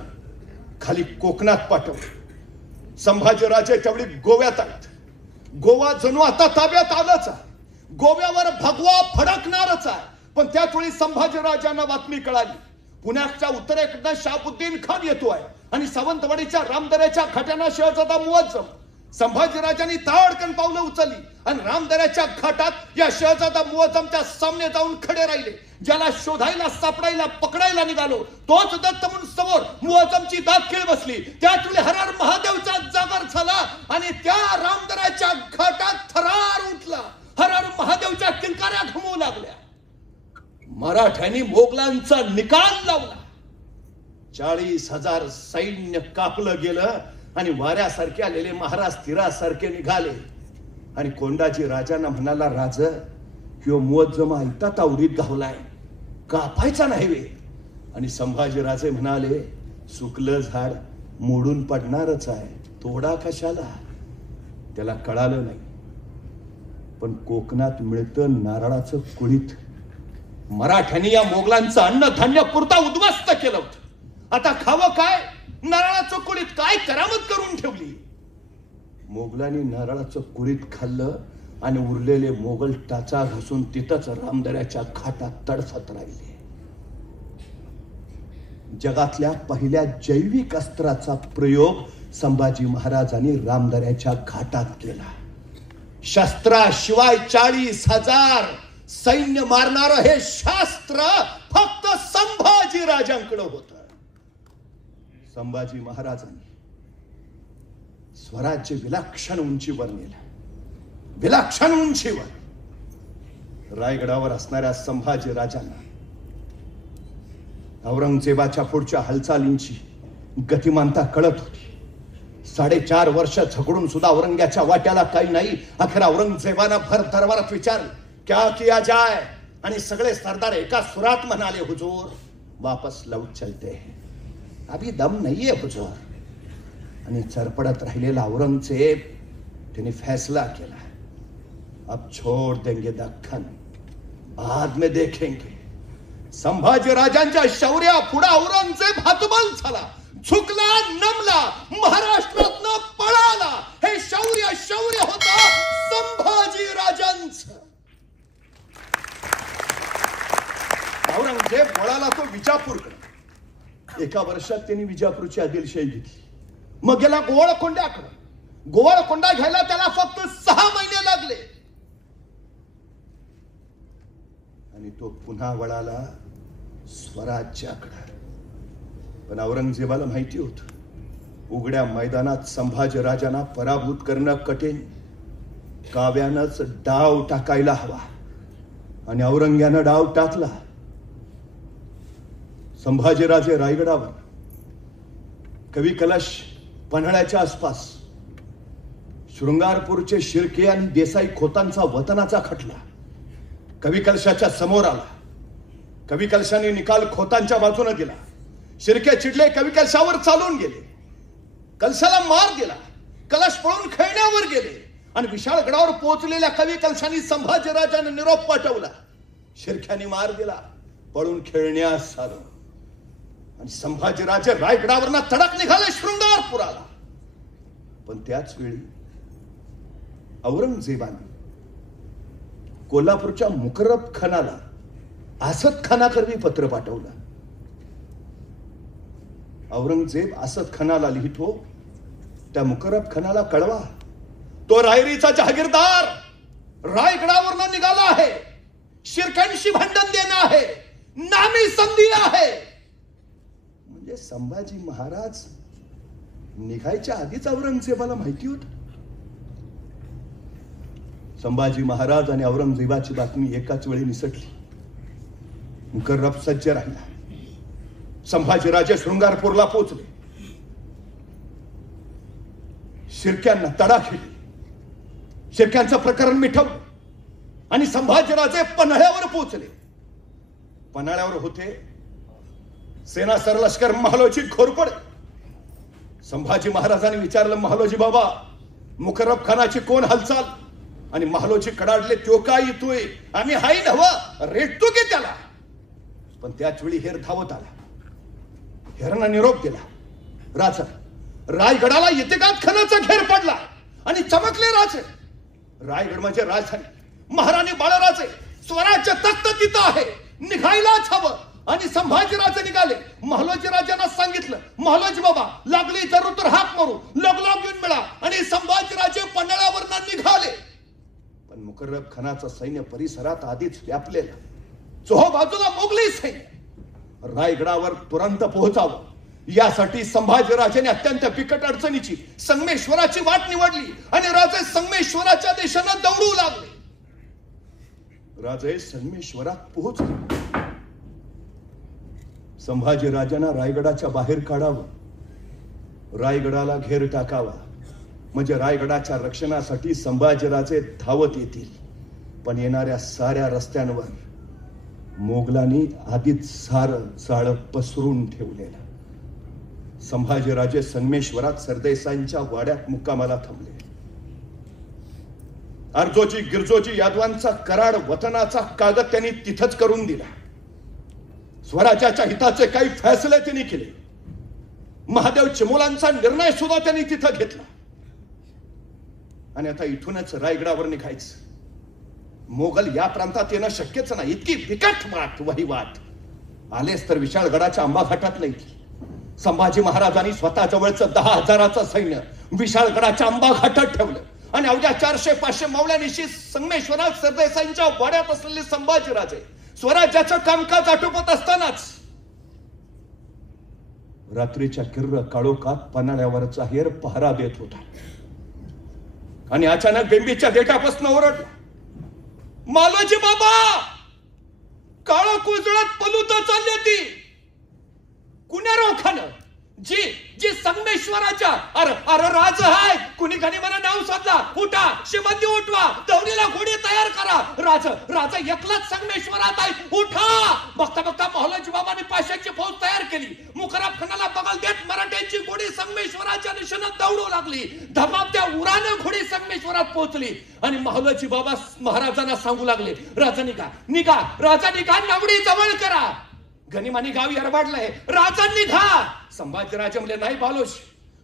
खाली कोकणात पाठवलं. संभाजीराजे तेवढी गोव्यात आहेत. गोवा जणू आता ताब्यात आलंच आहे. गोव्यावर भगवा फडकणारच आहे. पण त्याच वेळी संभाजीराजांना बातमी कळाली, पुण्याच्या उत्तरेकडनं शाहबुद्दीन खान येतोय आणि सावंतवाडीच्या रामदऱ्याच्या घाटानं शहजादा मुअज्जम. संभाजीराजांनी ताडकन पावलं उचलली आणि रामदऱ्याच्या घाटात या शहजादा मुअज्जमच्या सामने जाऊन खडे राहिले. ज्याला शोधायला, सापडायला, पकडायला निघालो तोच दत्त म्हणून समोर मुअज्जमची दाखील बसली. त्याच वेळी हर हर महादेवचा जागर झाला आणि त्या रामदऱ्याच्या घाटात थरार उठला. हर हर महादेवच्या किलकाऱ्या घुमू लागल्या. मराठ्यांनी मोगलांचा निकाल लावला. 40,000 सैन्य कापलं गेलं आणि वाऱ्यासारखे आलेले महाराज तीरासारखे निघाले. आणि कोंडाजी राजांना म्हणाला, राज ह्यो मुअज्जम ऐता तावडीत गावलाय, कापायचा नाही वे. आणि संभाजी राजे म्हणाले, सुकलं झाड मोडून पडणारच आहे, तोडा कशाला. त्याला कळालं नाही. पण कोकणात मिळतं नारळाचं कुळीत, मराठ्यांनी या मोगलांचं अन्नधान्य पुरता उद्ध्वस्त केलं होतं. आता खावं काय? नारळाचं कुळीत काय करामत करून ठेवली. मोगलांनी नारळाचं कुळीत खाल्लं आणि उरलेले मोगल टाचा घासून तिथंच रामदऱ्याच्या घाटात तडफत राहिले. जगातल्या पहिल्या जैविक अस्त्राचा प्रयोग संभाजी महाराजांनी रामदऱ्याच्या घाटात केला. शस्त्राशिवाय 40,000 सैन्य मारणार हे शास्त्र फक्त संभाजी राजांकडे होत. संभाजी महाराजांनी स्वराज्य विलक्षण उंचीवर नेलं. विलक्षण उंचीवर रायगडावर असणाऱ्या संभाजी राजांना औरंगजेबाच्या पुढच्या हालचालींची गतिमानता कळत होती. 4.5 वर्ष झगडून सुद्धा औरंग्याच्या वाट्याला काही नाही. अखेर औरंगजेबानं भर दरबारात विचारलं, क्या किया जाय? आणि सगळे सरदार एका सुरात म्हणाले, हुजूर वापस लौट चलते हैं, अभी दम नहीं है हुजूर. आणि चरपडत राहिलेला औरंगजेब त्याने फैसला केला, अब छोड़ देंगे दख्खन, बाद में देखेंगे. संभाजी राजांच्या शौर्या पुढे औरंगजेब हतबल झाला, झुकला, नमला, महाराष्ट्रातनं पळाला. हे शौर्य शौर्य होता संभाजी राजांचं. औरंगजेब वळाला तो विजापूरकडे. एका वर्षात त्यांनी विजापूरची आदिलशाही घेतली. मग गेला गोवळकोंड्याकडे. गोवळकोंडा घ्यायला त्याला फक्त 6 महिने लागले. आणि तो पुन्हा वळाला स्वराज्याकडे. पण औरंगजेबाला माहिती होत, उघड्या मैदानात संभाजी राजांना पराभूत करणं कठीण. काव्यानंच डाव टाकायला हवा. आणि औरंग्यानं डाव टाकला. संभाजीराजे रायगडावर, कवी कलश पन्हाळ्याच्या आसपास, शृंगारपूरचे शिर्के आणि देसाई खोतांचा वतनाचा खटला कवी कलशाच्या समोर आला. कवी कलशाने निकाल खोतांच्या बाजूने दिला. शिर्के चिडले, कवी कलशावर चालून गेले. कलशाला मार दिला. कलश पळून खेळण्यावर गेले. आणि विशाळ गडावर पोहोचलेल्या कवी कलशाने संभाजीराजांना निरोप पाठवला. शिर्क्याने मार दिला, पळून खेळण्यास आलो. आणि संभाजीराजे रायगडावरनं तडक निघाले शृंगारपुराला. पण त्याच वेळी औरंगजेबाने कोल्हापूरच्या मुकर्रब खानाला असद खानाकरवी पत्र पाठवलं. औरंगजेब असद खानाला लिहितो, त्या मुकर्रब खानाला कळवा, तो रायरीचा जहागीरदार रायगडावरनं निघाला आहे. शिर्क्यांशी भांडण देणं आहे, नामी संधी आहे. म्हणजे संभाजी महाराज निघायच्या आधीच औरंगजेबाला माहिती होत. संभाजी महाराज आणि औरंगजेबाची बातमी एकाच वेळी निसटली. मुकर्रब सज्ज राहिला. संभाजीराजे शृंगारपूरला पोहोचले. शिर्क्यांना तडा खेळली. शिर्क्यांचं प्रकरण मिटवलं आणि संभाजीराजे पन्हाळ्यावर पोहोचले. पन्हाळ्यावर होते सेना सरलष्कर महालोजी घोरपडे. संभाजी महाराजांनी विचारलं, महालोजी बाबा, मुकर्रब खानाची कोण हालचाल? आणि महालोजी कडाडले, तो काय येतोय, आम्ही हाय नव्ह, रेटतो की त्याला. पण त्याच वेळी हेर धावत आला. हेरानं निरोप दिला, राजा रायगडाला येतेकात खानाचा घेर पडला आणि चमकले राजे. रायगड म्हणजे राजधानी, महाराणी बाळराजे, स्वराज्य तख्त तिथं आहे, निघायलाच हवं. आणि संभाजीराजे निघाले. महालोजी राजांना सांगितलं, महालोजी बाबा लागली जरूर तर हाक मारू, लगलाग येऊन मिळा. आणि संभाजीराजे पन्हाळ्यावरनं निघाले. पण मुकर्रब खानाचं सैन्य परिसरात आधीच व्यापलेलं. चोहो बाजूला मोगली सैन्य. रायगडावर तुरंत पोहोचावं यासाठी संभाजीराजांनी अत्यंत बिकट अडचणीची संगमेश्वराची वाट निवडली. आणि राजे संगमेश्वराच्या दिशेनं दौडू लागले. राजे संगमेश्वरात पोहोचले. संभाजीराजांना रायगडाच्या बाहेर काढावं, रायगडाला घेर टाकावा, म्हणजे रायगडाच्या रक्षणासाठी संभाजीराजे धावत येतील. पण येणाऱ्या साऱ्या रस्त्यांवर मोगलांनी आधीच सारं जाळं पसरून ठेवलेलं. संभाजीराजे संगमेश्वरात सरदेसाईंच्या वाड्यात मुक्कामाला थांबले. अर्जोजी गिरजोजी यादवांचा कराड वतनाचा कागद त्यांनी तिथंच करून दिला. स्वराज्याच्या हिताचे काही फैसले त्यांनी केले. महादेव चिमोलांचा निर्णय सुद्धा त्यांनी तिथं घेतला. आणि आता इथूनच रायगडावर निघायचं. मोगल या प्रांतात येणं शक्यच नाही. इतकी बिकट वहिवाट आलेच तर विशाळगडाच्या आंबा घाटात नाही. संभाजी महाराजांनी स्वतः जवळचं 10,000चं सैन्य विशाळगडाच्या आंबा घाटात ठेवलं आणि अवघ्या 400-500 मावळ्यांनिशी संगमेश्वरात सरदेसाईंच्या वाड्यात असलेले संभाजीराजे स्वराज्याचं कामकाज आटोपत असतानाच रात्रीच्या किर्र काळोखात पन्हाळ्यावरचा हेर पहारा देत होता. आणि अचानक बेंबीच्या देठापासून ओरडला, मालोजी बाबा, काळो कुजळत पलूत चालली ती कुण्या रोखानं जी संगमेश्वराच्या अरे राज हाय. कुणी घरी मला नाव साधला. उठा, शिबंदी उठवा, दौडीला घोडी तयार करा. राजा एकलाच संगमेश्वरात आहे. उठा. बघता बघता महालाजी बाबांनी पाशाची फौज तयार केली. मुकराब खानाला बगल देत मराठ्यांची घोडी संगमेश्वराच्या दिशेनं दौडू लागली. धमापत्या उरानं घोडी संगमेश्वरात पोहोचली आणि महालाजी बाबा महाराजांना सांगू लागले, राजा निघा, राजा निघा, नावडी जवळ करा. गनिमानी गाव यरबाडलंय, राजा निघा. संभाजीराजे म्हणले, नाही बालोश,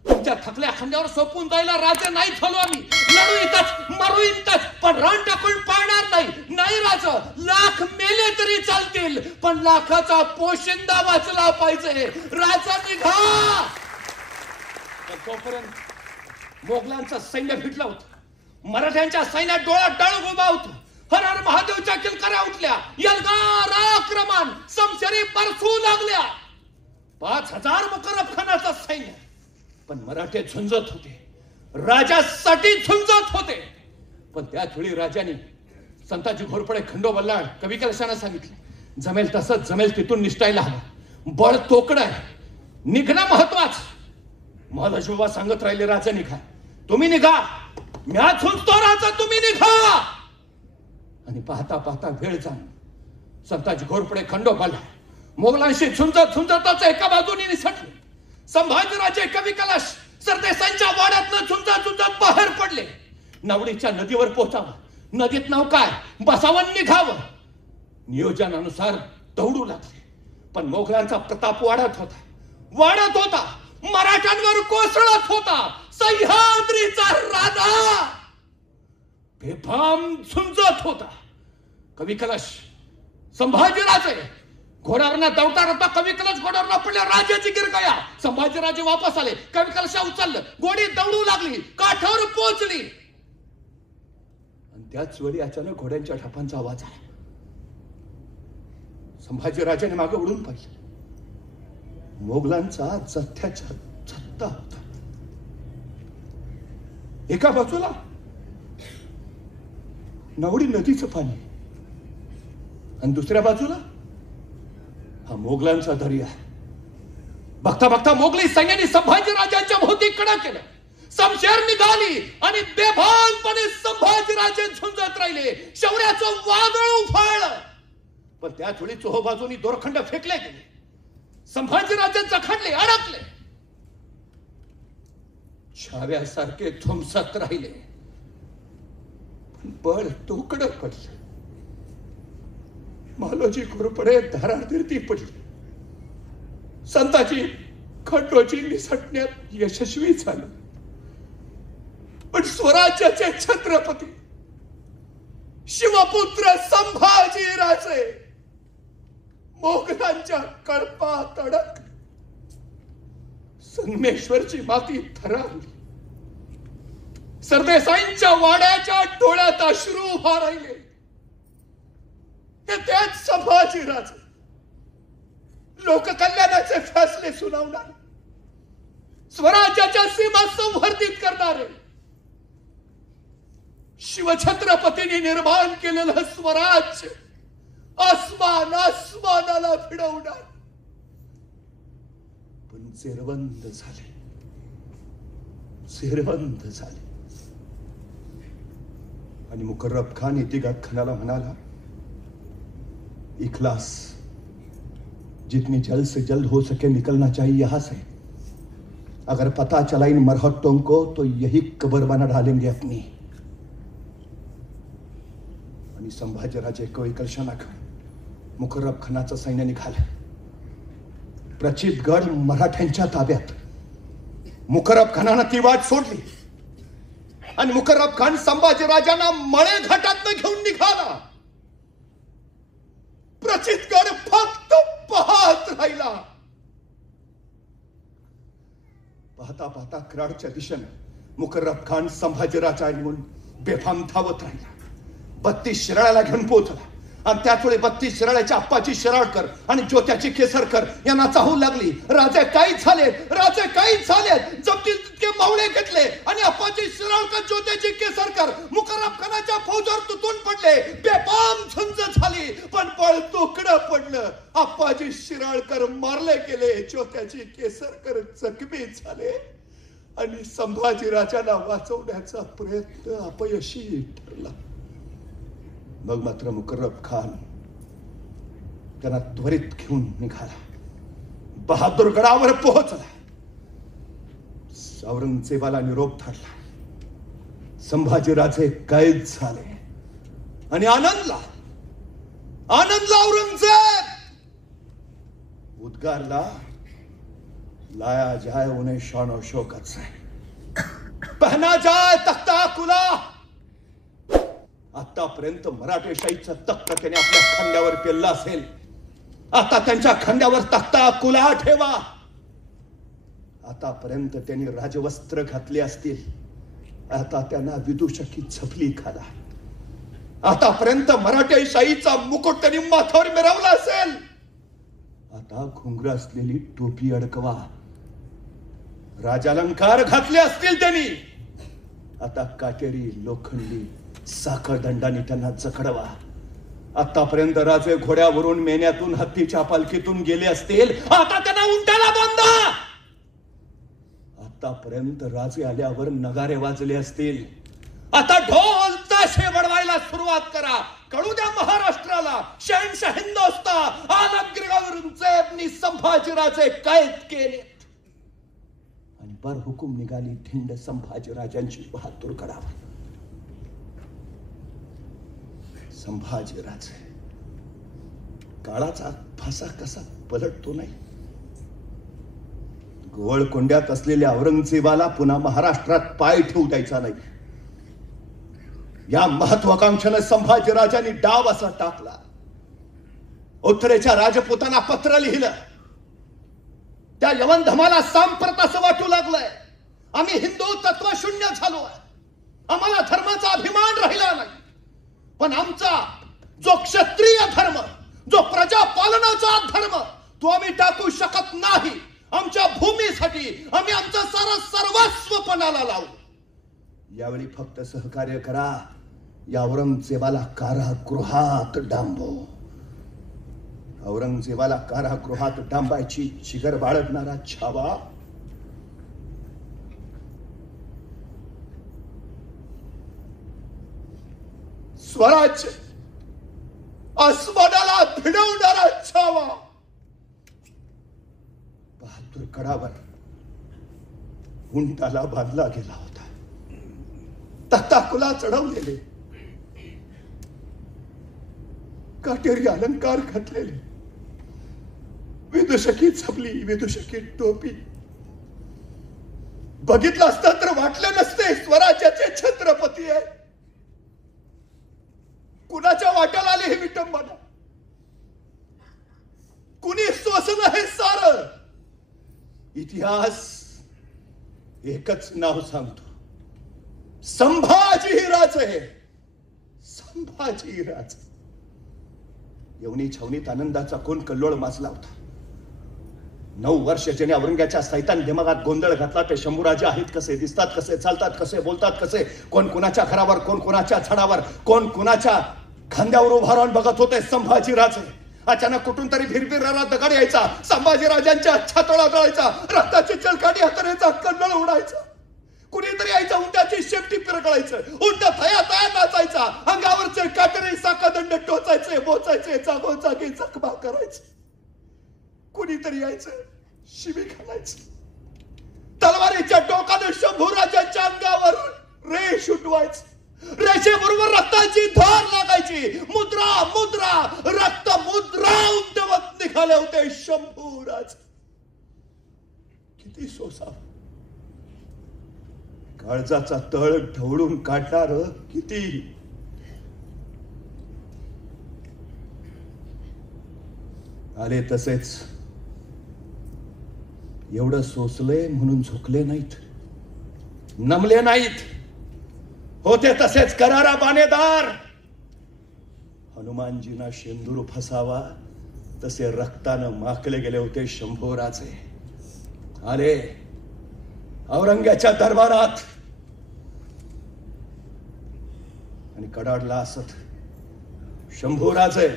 तुमच्या थकल्या खांद्यावर सोपून जायला राजा नाही झालो आम्ही. लढू इथंच, मरू इथंच, पण रण टाकून पाळणार नाही राजा. लाख मेले तरी चालतील, पण लाखाचा पोशिंदा वाचला पाहिजे. राजा निघा. तोपर्यंत मोगलांचं सैन्य भिडलं होतं. मराठ्यांच्या सैन्यात डोळा डाळून उभा होतो. हर हर महादेवच्या किलकाऱ्या उठल्या. यलगार आक्रमण समशेरी बरसू लागल्या. 5,000 मुकरब खानाचं सैन्य. पण मराठे झुंजत होते, राजासाठी झुंजत होते. पण त्याच वेळी राजाने संताजी घोरपडे खंडोबाला कवी कलशानं सांगितलं, जमेल तसंच जमेल तिथून निष्ठायला हवं. बळ तोकडं आहे, निघणं महत्वाचं. महाराज बाबा सांगत राहिले, राजा निघा, तुम्ही निघा. म्या झुंजतो राजा, तुम्ही निघा. आणि पाहता पाहता वेळ जाऊन संताजी घोरपडे खंडोबाला मोगलांशी झुंजतच एका बाजूने निसटले. संभाजीराजे कवी कलश सरदेसाईंच्या वाड्यातनं झुंजत बाहेर पडले. नावडीच्या नदीवर पोहोचावं, नदीत नाव काय बसावं, निघावं. नियोजनानुसार दौडू लागले. पण मोगलांचा प्रताप वाढत होता. मराठ्यांवर कोसळत होता. सह्याद्रीचा राजा बेफाम झुंजत होता. कवी कलश संभाजीराजे घोड्यावरनं दौडणार होता. कवी कलश घोड्यावर पडल्या. राजाची गिरगाया. संभाजीराजे वापस आले. कवी कलशा उचललं. घोडी दौडू लागली, काठावर पोहोचली. आणि त्याच वेळी अचानक घोड्यांच्या ठापांचा आवाज आला. संभाजीराजाने मागे उडून पाहिलं. मोगलांचा जथ्याचा जत्था होता. एका बाजूला नावडी नदीचं पाणी आणि दुसऱ्या बाजूला हा मोगलांचा दर्या. बघता बघता मोगली सैन्याने संभाजीराजांच्या भोवती कडा केलं. समशेर निघाली आणि बेभानपणे संभाजीराजे झुंजत राहिले. शौर्याचं वादळ उफाळलं. पण त्याच वेळी चोहोबाजूनी दोरखंड फेकले गेले. संभाजीराजे जखडले, अडकले. छाव्यासारखे थुमसत राहिले. बळ तोकडं पडलं. मालोजी घोरपडे धारातीर्थी पडले. संताजी खंडोजी निसटण्यात यशस्वी झालं. पण स्वराज्याचे छत्रपती शिवपुत्र संभाजीराजे मोगलांच्या कळपात अडकले. संगमेश्वरची माती थरारली. सरदेसाईंच्या वाड्याच्या डोळ्यात अश्रू उभा राहिले. तेच संभाजीराजे लोककल्याणाचे फैसले सुनावणारे, स्वराज्याच्या सीमा संवर्धित करणारे, शिवछत्रपतींनी निर्माण केलेलं स्वराज्य आसमानाला भिडवणार. पण झेरबंद झाले. आणि मुकर्रब खान इतिगात खानाला म्हणाला, इखलास जितनी जल्द से जल्द हो सके निकलना चाहिए यहां से. अगर पता चला इन मरहट्टों को तो यही कब्र बना डालेंगे अपनी. आणि संभाजीराजे कळशा घेऊन मुकर्रब खानाचं सैन्य निघालं. प्रचितगड मराठ्यांच्या ताब्यात. मुकर्रब खानानं ती वाट सोडली आणि मुकर्रब खान संभाजीराजांना मळे घाटात घेऊन निघाला. प्रचितगड फक्त पाहत राहिला. पाहता पाहता कराडच्या दिशेनं मुकर्रब खान संभाजीराजांकडून बेफाम धावत राहिला. 32 शिराळ्याला घेऊन पोहोचला आणि त्याचवेळी 32 शिराळ्याच्या आप्पाची शिराळकर आणि ज्योत्याची केसरकर यांना चाहू लागली. राजे काही झालेत, राजे काही झालेत. जमतील तितके मावळे घेतले आणि आप्पाची शिराळकर, ज्योत्याची केसरकर मुकर्रब खानाच्या फौजावर तुटून पडले. बेफाम झुंज झाली, पण पळ तोकडं पडलं. आप्पाची शिराळकर मारले गेले, ज्योत्याची केसरकर जखमी झाले आणि संभाजीराजाला वाचवण्याचा प्रयत्न अपयशी ठरला. मग मात्र मुकर्रब खान त्यांना त्वरित घेऊन निघाला. बहादूरगडावर पोहोचला. औरंगजेबाला निरोप धाडला. संभाजीराजे कैद झाले आणि आनंदला औरंगजेब उद्गारला, लाया जाए उन्हें शान शौकत से, पहना जाए तख्ता कुला. आतापर्यंत मराठेशाहीचं तख्त त्याने आपल्या खांद्यावर पेललं असेल. आता त्यांच्या खांद्यावर तख्ता कुला ठेवा. आतापर्यंत त्यांनी राजवस्त्र घातले असतील. आता त्यांना विदूषकी झपली खाला. आतापर्यंत मराठेशाहीचा मुकुट त्यांनी माथावर मिरवला असेल. आता घुंगर असलेली टोपी अडकवा. राजालंकार घातले असतील त्यांनी. आता काटेरी लोखंडी साखळदंडाने त्यांना जखडवा. आतापर्यंत राजे घोड्यावरून, मेन्यातून, हत्तीच्या पालखीतून गेले असतील. आता त्यांना उंटाला बांधा. आतापर्यंत राजे आल्यावर नगारे वाजले असतील. आता ढोल ताशे वाजवायला सुरुवात करा. कळू द्या महाराष्ट्राला, शहनशाह हिंदुस्तान औरंगजेबांनी संभाजीराजे कैद केलेत. आणि बर हुकूम निघाली धिंड संभाजीराजांची बहादूरगडावर. संभाजीराजे काळाचा फासा कसा पलटतो नाही. गोवळकोंड्यात असलेल्या औरंगजेबाला पुन्हा महाराष्ट्रात पाय ठेवू द्यायचा नाही. या महत्वाकांक्षेने संभाजीराजांनी डाव असा टाकला. उत्तरेच्या राजपुतांना पत्र लिहिलं. त्या यवनधमाला सांप्रत असं वाटू लागलंय, आम्ही हिंदू तत्वशून्य झालो. आम्हाला धर्माचा अभिमान राहिला नाही. पण आमचा जो क्षत्रिय धर्म, जो प्रजापालनाचा धर्म, तो आम्ही टाकू शकत नाही. आमच्या भूमीसाठी आम्ही आमचं सारं सर्वस्व पणाला लावू. यावेळी फक्त सहकार्य करा. या औरंगजेबाला कारागृहात डांबो. औरंगजेबाला कारागृहात डांबायची जिगर बाळगणारा छावा स्वराज्य अस्मदाला भिडवणारा छावा बहादूरगडावर उंटाला बांधला गेला होता. तख्ताकुला चढवलेले, काटेरी अलंकार घातलेले, विदूषकी छपली, विदूषकी टोपी. बघितलं असतं तर वाटलं नसते स्वराज्याचे छत्रपती आहे. कुणाच्या वाट्याला आले हे विटंबना. कुणी सोसलं हे सारं. इतिहास एकच नाव सांगतो, संभाजीराजे. संभाजीराजे. यवनी छावणीत आनंदाचा कोण कल्लोळ माजला होता. 9 वर्ष ज्याने औरंगाच्या सैतान दिमागात गोंधळ घातला. ते शंभूराजे आहेत कसे, दिसतात कसे, चालतात कसे, बोलतात कसे, कोण कुणाच्या घरावर, कोण कुणाच्या झाडावर, कोण कुणाच्या खांद्यावर उभा राहून बघत होते. संभाजीराजे अचानक कुठून तरी भिरभिराला दगड यायचा. संभाजीराजांच्या छातोळा जळायचा. रक्ताची चळकाटी हातरायचा, कल्लोळ उडायचा. कुणीतरी यायचा, उंटाची शेपटी पिरकळायचं. उंट थया थया नाचायचा. अंगावरचे काटेरी साखळदंड टोचायचे, बोचायचे, जागोजागी जखमा करायचे. कुणीतरी यायचं, शिवी घालायचं. तलवारीच्या टोकाने शंभूराजांच्या अंगावरून रेष उठवायचं. रेषेबरोबर रक्ताची धार लागायची. होती. मुद्रा मुद्रा रक्त मुद्रा उद्यमत निघाले होते शंभूराज. किती सोसा, काळजाचा तळ ढवळून काढणार किती. आले तसेच एवढं सोसले म्हणून झुकले नाहीत, नमले नाहीत, होते तसेच करारा बाणेदार. हनुमानजींना शेंदूर फसावा तसे रक्तानं माखले गेले होते शंभूराजे. आले औरंग्याच्या दरबारात आणि कडाडला असत शंभूराजे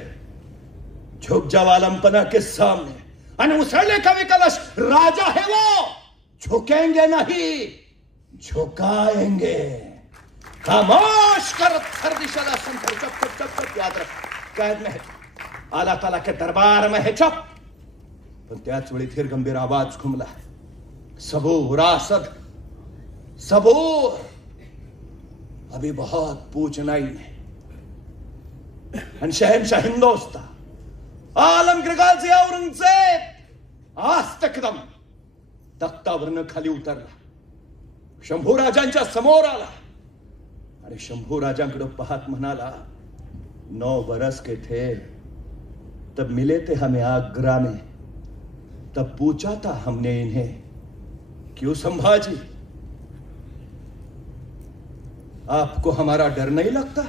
झुक जाओ आलमपना के सामने. आणि उसळले कवी कलश, राजा है वो, झुकेंगे नहीं झुकाएंगे. खामोश कर हर दिशा संतर चप चप चप चप. याद रख, कैद में है, आला ताला के दरबार में है चप. पण त्याच वेळी फिर गंभीर आवाज घुमला, सबूर रासद सबूर, अभी बहुत पूछना ही है. आणि शहनशाह हिंदोस्तान आलमगीर गाजी औरंगजेब आस्त एकदम तख्तावरनं खाली उतरला, शंभूराजांच्या समोर आला आणि शंभूराजांकडे पाहत म्हणाला, 9 बरस के थे तब मिले थे हमें आगरा में, तब पूछा था हमने इन्हें, क्यों संभाजी आपको हमारा डर नहीं लगता.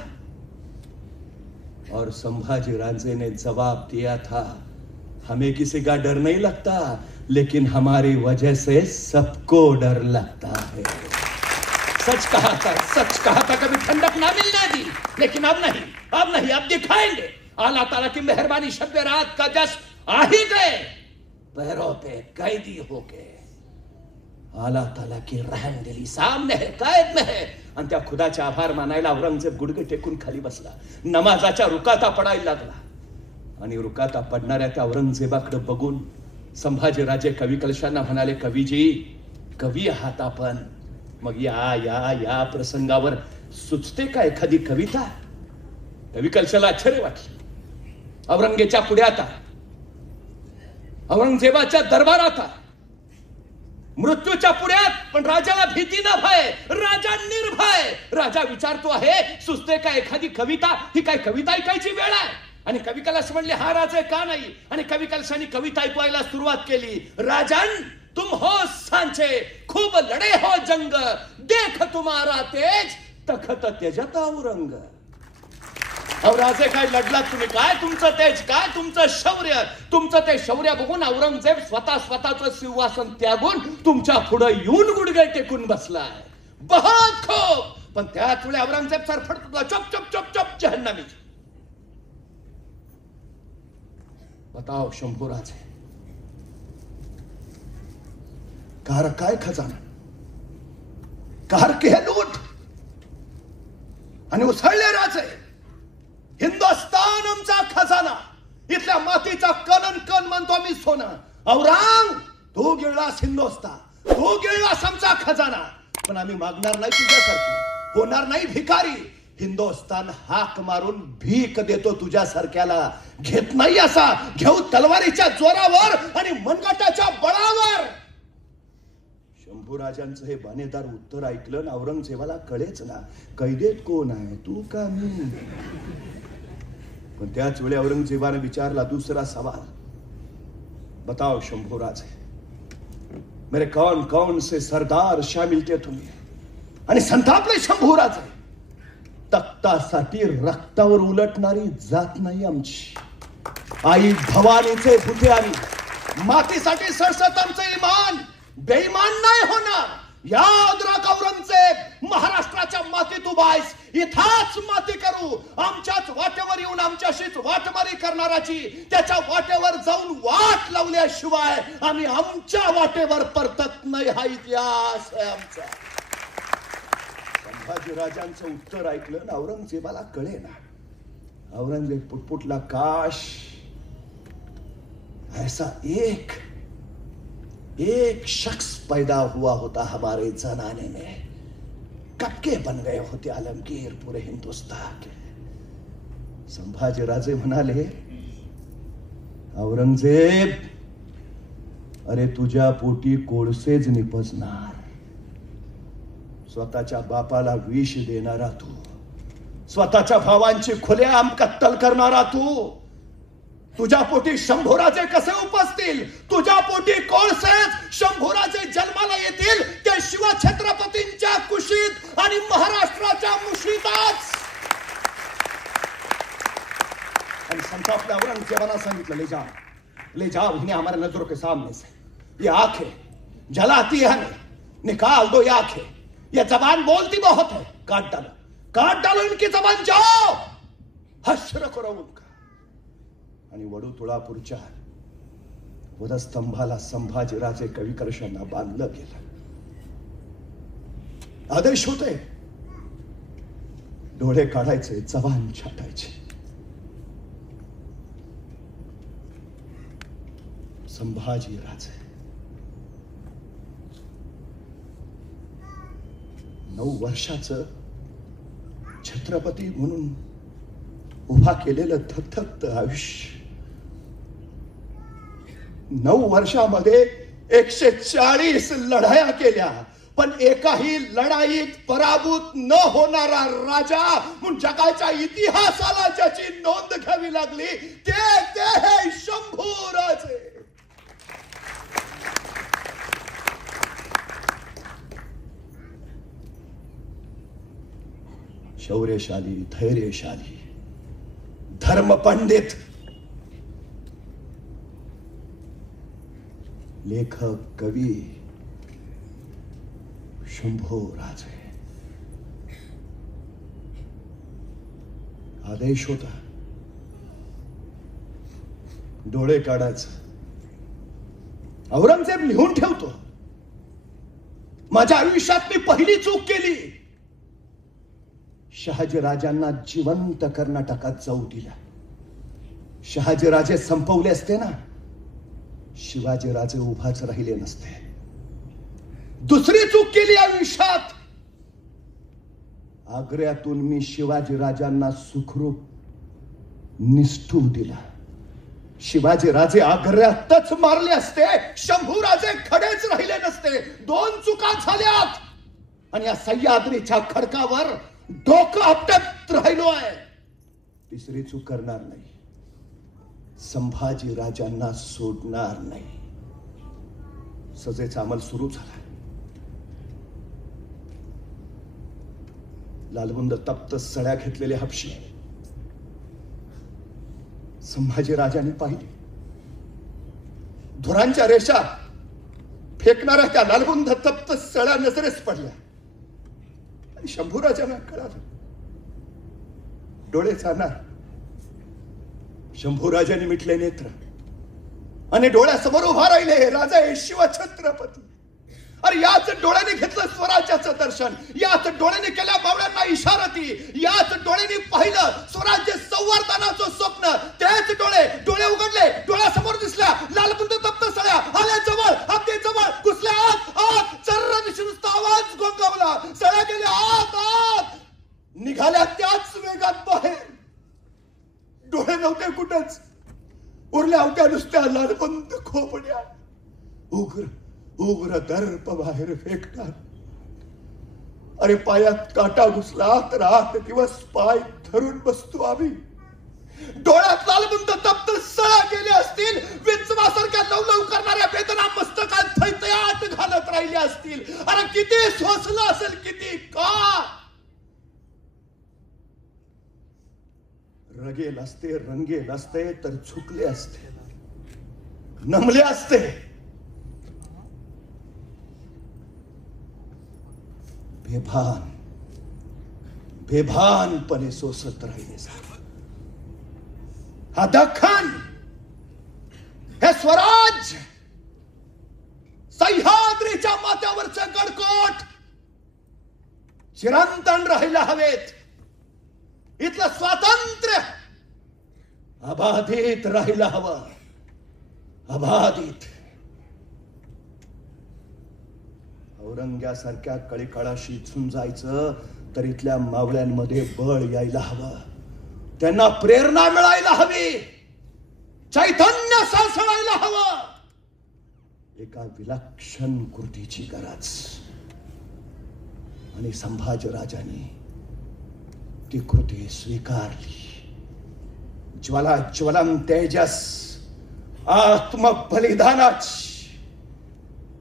और संभाजी राजे ने जवाब दिया था, हमें किसी का डर नहीं लगता, लेकिन हमारी वजह से सबको डर लगता है. सच कहा था कभी ठंडक ना मिलने दी, लेकिन अब नहीं, अब दिखाएंगे. अल्लाह ताला की मेहरबानी शब रात का जश आ ही गए, पैरों पे कैदी हो गए. अल्लाह ताला की रहमदिली सामने है, कैद में है. आणि त्या खुदाचे आभार मानायला औरंगजेब गुडघे टेकून खाली बसला, नमाजाच्या रुकाता पडायला लागला. आणि रुकाता पडणाऱ्या त्या औरंगजेबाकडे बघून संभाजीराजे कवी कलशांना म्हणाले, कवीजी, कवी आहात आपण, मग या या या प्रसंगावर सुचते का एखादी कविता. कवी कलशाला आश्चर्य वाटलं. औरंगजेबाच्या पुढ्यात औरंगजेबाच्या दरबारात मृत्यूच्या पुढ्यात, पण राजाला भीती न भय, राजा निर्भय. राजा विचारतो आहे, सुचते का एखादी कविता, ही काय कविता ऐकायची वेळ आहे. आणि कवी कलश म्हणले, हा राजे का नाही. आणि कवी कलशाने कविता ऐकवायला सुरुवात केली. राजन तुम हो सांचे, खूब लढे हो जंग, देख तुम्हारा तेज, तखत त्यजत औरंग. अहो राजे, काय लढलात तुम्ही, काय तुमचं तेज, काय तुमचं शौर्य. तुमचं ते शौर्य बघून औरंगजेब स्वतःचं सिंहासन त्यागून तुमच्या पुढे येऊन गुडघे टेकून बसलाय. बहुत खूप. पण त्याच वेळी औरंगजेब सरफडत, चप चप चप चप जहन्नमी. बताओ शंभूराजे, कार काय खजाना, कार के लूट. आणि उसळले राजे, हिंदुस्तान आमचा खजाना, इथल्या मातीचा कण कण म्हणतो आम्ही सोनं. औरंग तू गिळलास हिंदुस्तान, तू गिळलास आमचा खजाना, पण आम्ही मागणार नाही तुझ्यासारखी, होणार नाही भिकारी. हिंदुस्तान हाक मारून भीक देतो तुझ्यासारख्याला, घेत नाही असा, घेऊ तलवारीच्या जोरावर आणि मनगटाच्या बळावर. शंभूराजांचं हे बाणेदार उत्तर ऐकलं ना औरंगजेबाला कळेच ना, कैदेत कोण आहे, तू का मी. पण त्याच वेळी औरंगजेबाने विचारला दुसरा सवाल, बताओ शंभूराजे, मेरे कौन कौन से सरदार शामिल थे तुम्ही. आणि संतापले शंभूराजे, तख्तासाठी रक्तावर उलटणारी जात नाही आमची. आई भवानीचे भूते आम्ही, मातीसाठी सडसत आमचं इमान, बेईमान नाही होणार. याद राख औरंगजेब, महाराष्ट्राच्या मातीत उभा आहेस, इथाच माती करू. आमच्याच वाटेवर येऊन आमच्याशीच वाटमारी करणाराची त्याच्या वाटेवर जाऊन वाट लावल्याशिवाय आम्ही आमच्या वाटेवर परतत नाही, हा इतिहास आहे आमचा. संभाजीराजांचं उत्तर ऐकलं ना औरंगजेबाला कळे ना. औरंगजेब पुटपुटला, काश ऐसा एक शख्स पैदा हुआ होता हमारे जनाने में, कब के बन गए होते आलमगीर पूरे हिंदुस्तान के. संभाजीराजे म्हणाले, औरंगजेब, अरे तुझ्या पोटी कोळसेच निपजणार. स्वतःच्या बापाला विष देणारा तू, स्वतःच्या भावांची खुलेआम कत्तल करणारा तू, तुझ्या पोटी शंभूराजे कसे उपसतील? तुझ्या पोटी कोळसेच शंभूराजे जन्माला येतील ते शिवछत्रपतींच्या कुशीत आणि महाराष्ट्राच्या मुशीतच. आणि संतापल्या औरंगजेबाला सांगितलं, ले जाओ इन्हें हमारे नजरों के सामने से. ये आंखें जलाती है, निकाल दो ये आंखें. ये जबान बोलती बहुत है, काट डालो इनकी जबान. जाओ हश्र करो उनका. आणि वडू तुळापूरच्या वधस्तंभाला संभाजीराजे कविकर्षांना बांधलं गेलं. आदेश होते, डोळे काढायचे, जबान छाटायची. संभाजीराजे 9 वर्षाचं छत्रपती म्हणून उभा केलेलं थकथकत आयुष्य, 9 वर्षामध्ये 140 लढाया केल्या, पण एकाही लढाईत पराभूत न होणारा राजा म्हणून जगाच्या इतिहासाला ज्याची नोंद घ्यावी लागली ते हे शंभूराजे. शौर्यशाली, धैर्यशाली, धर्मपंडित, लेखक, कवी शंभूराजे. आदेश होता, डोळे काढायचं. औरंगजेब लिहून ठेवतो, माझ्या आयुष्यात मी पहिली चूक केली. शहाजीराजांना जिवंत कर्नाटकात जाऊ दिला. शहाजीराजे संपवले असते ना, शिवाजीराजे उभाच राहिले नसते. दुसरी चूक केली आयुष्यात, आग्र्यातून मी शिवाजीराजांना सुखरूप निष्ठू दिला. शिवाजीराजे आग्र्यातच मारले असते, शंभूराजे खडेच राहिले नसते. 2 चुका झाल्यात आणि या सह्याद्रीच्या खडकावर डोकं आपटत राहिलो आहे. तिसरी चूक करणार नाही, संभाजीराजांना सोडणार नाही. सजेचा अंमल सुरू झाला. लालबुंद तप्त सळ्या घेतलेले हपशी संभाजीराजांनी पाहिली. धुरांच्या रेषा फेकणाऱ्या त्या लालबुंद तप्त सळ्या नजरेस पडल्या. शंभूराजांना कळालं, डोळे जाणार. शंभूराजांनी मिटले नेत्र आणि डोळ्यासमोर उभा राहिले राजा हे शिवछत्रपती. अरे याच डोळ्याने घेतलं स्वराज्याचं दर्शन, याच डोळ्याने केल्या बावड्यांना इशारती, याच डोळ्याने पाहिलं स्वराज्य संवर्धनाचं स्वप्न. तेच डोळे उघडले, डोळ्यासमोर दिसल्या लालबुंद तप्त सळ्या. आल्या जवळ, अगदी जवळ, घुसल्या आत. चर्र नुसता आवाज गोंगावला. सळ्या गेल्या आत, निघाल्या त्याच वेगात बाहेर. डोळे नव्हते कुठंच, उरल्या होत्या नुसत्या लालबुंद खोपड्या. उग्र दर्प बाहेर फेकतात. अरे पायात काटा घुसला तर 8 दिवस पाय धरून बसतो आम्ही. डोळ्यात लालबुंद तप्त सळा गेल्या असतील, विंचवासारख्या लवलव करणाऱ्या वेदना मस्तकात थैथयाट घालत राहिल्या असतील. अरे किती सोसलं असेल, किती का रगेल असते, रंगेल असते तर झुकले असते, नमले असते. बेभानपणे सोसत राहिले. हा दख्खन, हे स्वराज, सह्याद्रीच्या माथ्यावरचे गडकोट चिरंतन राहायला हवेत. इथलं स्वातंत्र्य अबाधित राहायला हवं, अबाधित. औरंग्यासारख्या कळीकाळाशी झुंजायचं तर इथल्या मावळ्यांमध्ये बळ यायला हवं. त्यांना प्रेरणा मिळायला हवी, चैतन्य सळसळायला हवं. एका विलक्षण कृतीची गरज. आणि संभाजीराजांनी ती कृती स्वीकारली. ज्वला ज्वलम तेजस आत्म बलिदानाची.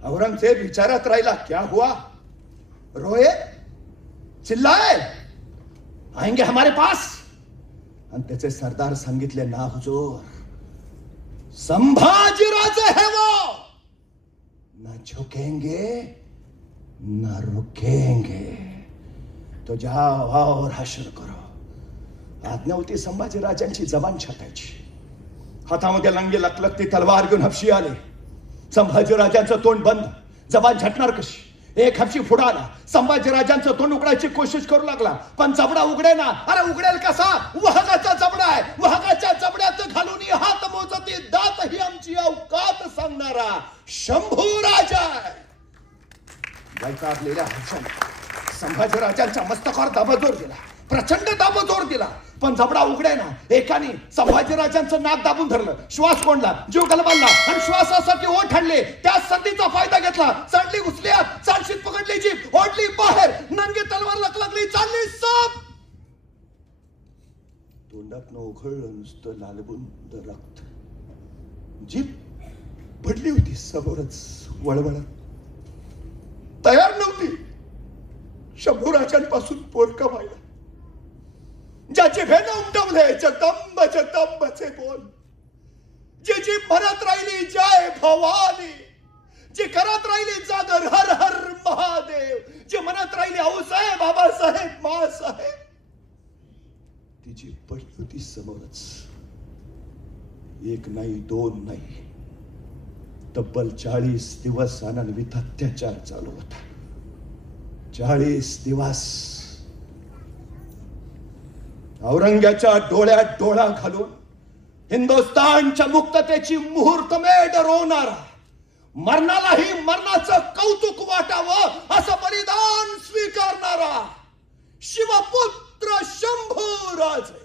औरंगजेब विचारत राहिला, क्या हुआ, रोए, चिल्लाए, आएंगे हमारे पास. आणि त्याचे सरदार सांगितले, ना हुजूर, संभाजीराजे है वो, ना झुकेंगे ना रुकेंगे. तो जाओ और हशर करो. आज्ञा होती संभाजीराजांची. जबान छाटायची. हातामध्ये लंगे लकलकती तलवार घेऊन हपशी आले. संभाजीराजांचं तोंड बंद. जबान झटणार कशी. एक हपशी पुढे आला. संभाजीराजांचं तोंड उघडायची कोशिश करू लागला, पण जबडा उघडे ना. अरे उघडेल कसा, वाघाचा जबडा आहे. वाघाच्या जबड्यात घालून हात मोजती दात ही आमची अवकात सांगणारा शंभू राजा आहे. वैतागलेल्या हर्षाने संभाजीराजांच्या मस्तकावर दाबजोर दिला, प्रचंड दाबजोर दिला, पण जबडा उघडे ना. एकाने संभाजीराजांचं नाक दाबून धरलं, श्वास कोंडला, जीव गलबलला आणि श्वासासाठी ओठ आणले. त्या संधीचा फायदा घेतला. चढली घुसली आत, चालशीत पकडली जीप, ओढली बाहेर, नंगी तलवार लकलकली, चालली साप. तोंडात उघडलं नुसतं लालबुंद रक्त. जीप पडली होती समोरच वळवळत. तयार नव्हती शंभूराजांपासून पोरका व्हायला. ज्याचे भेद उमटवले जगदंब जगदंबचे बोल. जी म्हणत राहिली जय भवानी, जी करत राहिली जागर हर हर महादेव, जी म्हणत राहिली आऊसाहेब बाबासाहेब मासाहेब, तिची पडली होती समोरच. एक नाही, दोन नाही, तब्बल 40 दिवस अनन्वित अत्याचार चालू होता. 40 दिवस औरंग्याच्या डोळ्यात डोळा घालून हिंदुस्थानच्या मुक्ततेची मुहूर्तमेढ रोवणारा, मरणालाही मरणाचं कौतुक वाटावं असं बलिदान स्वीकारणारा शिवपुत्र शंभूराजे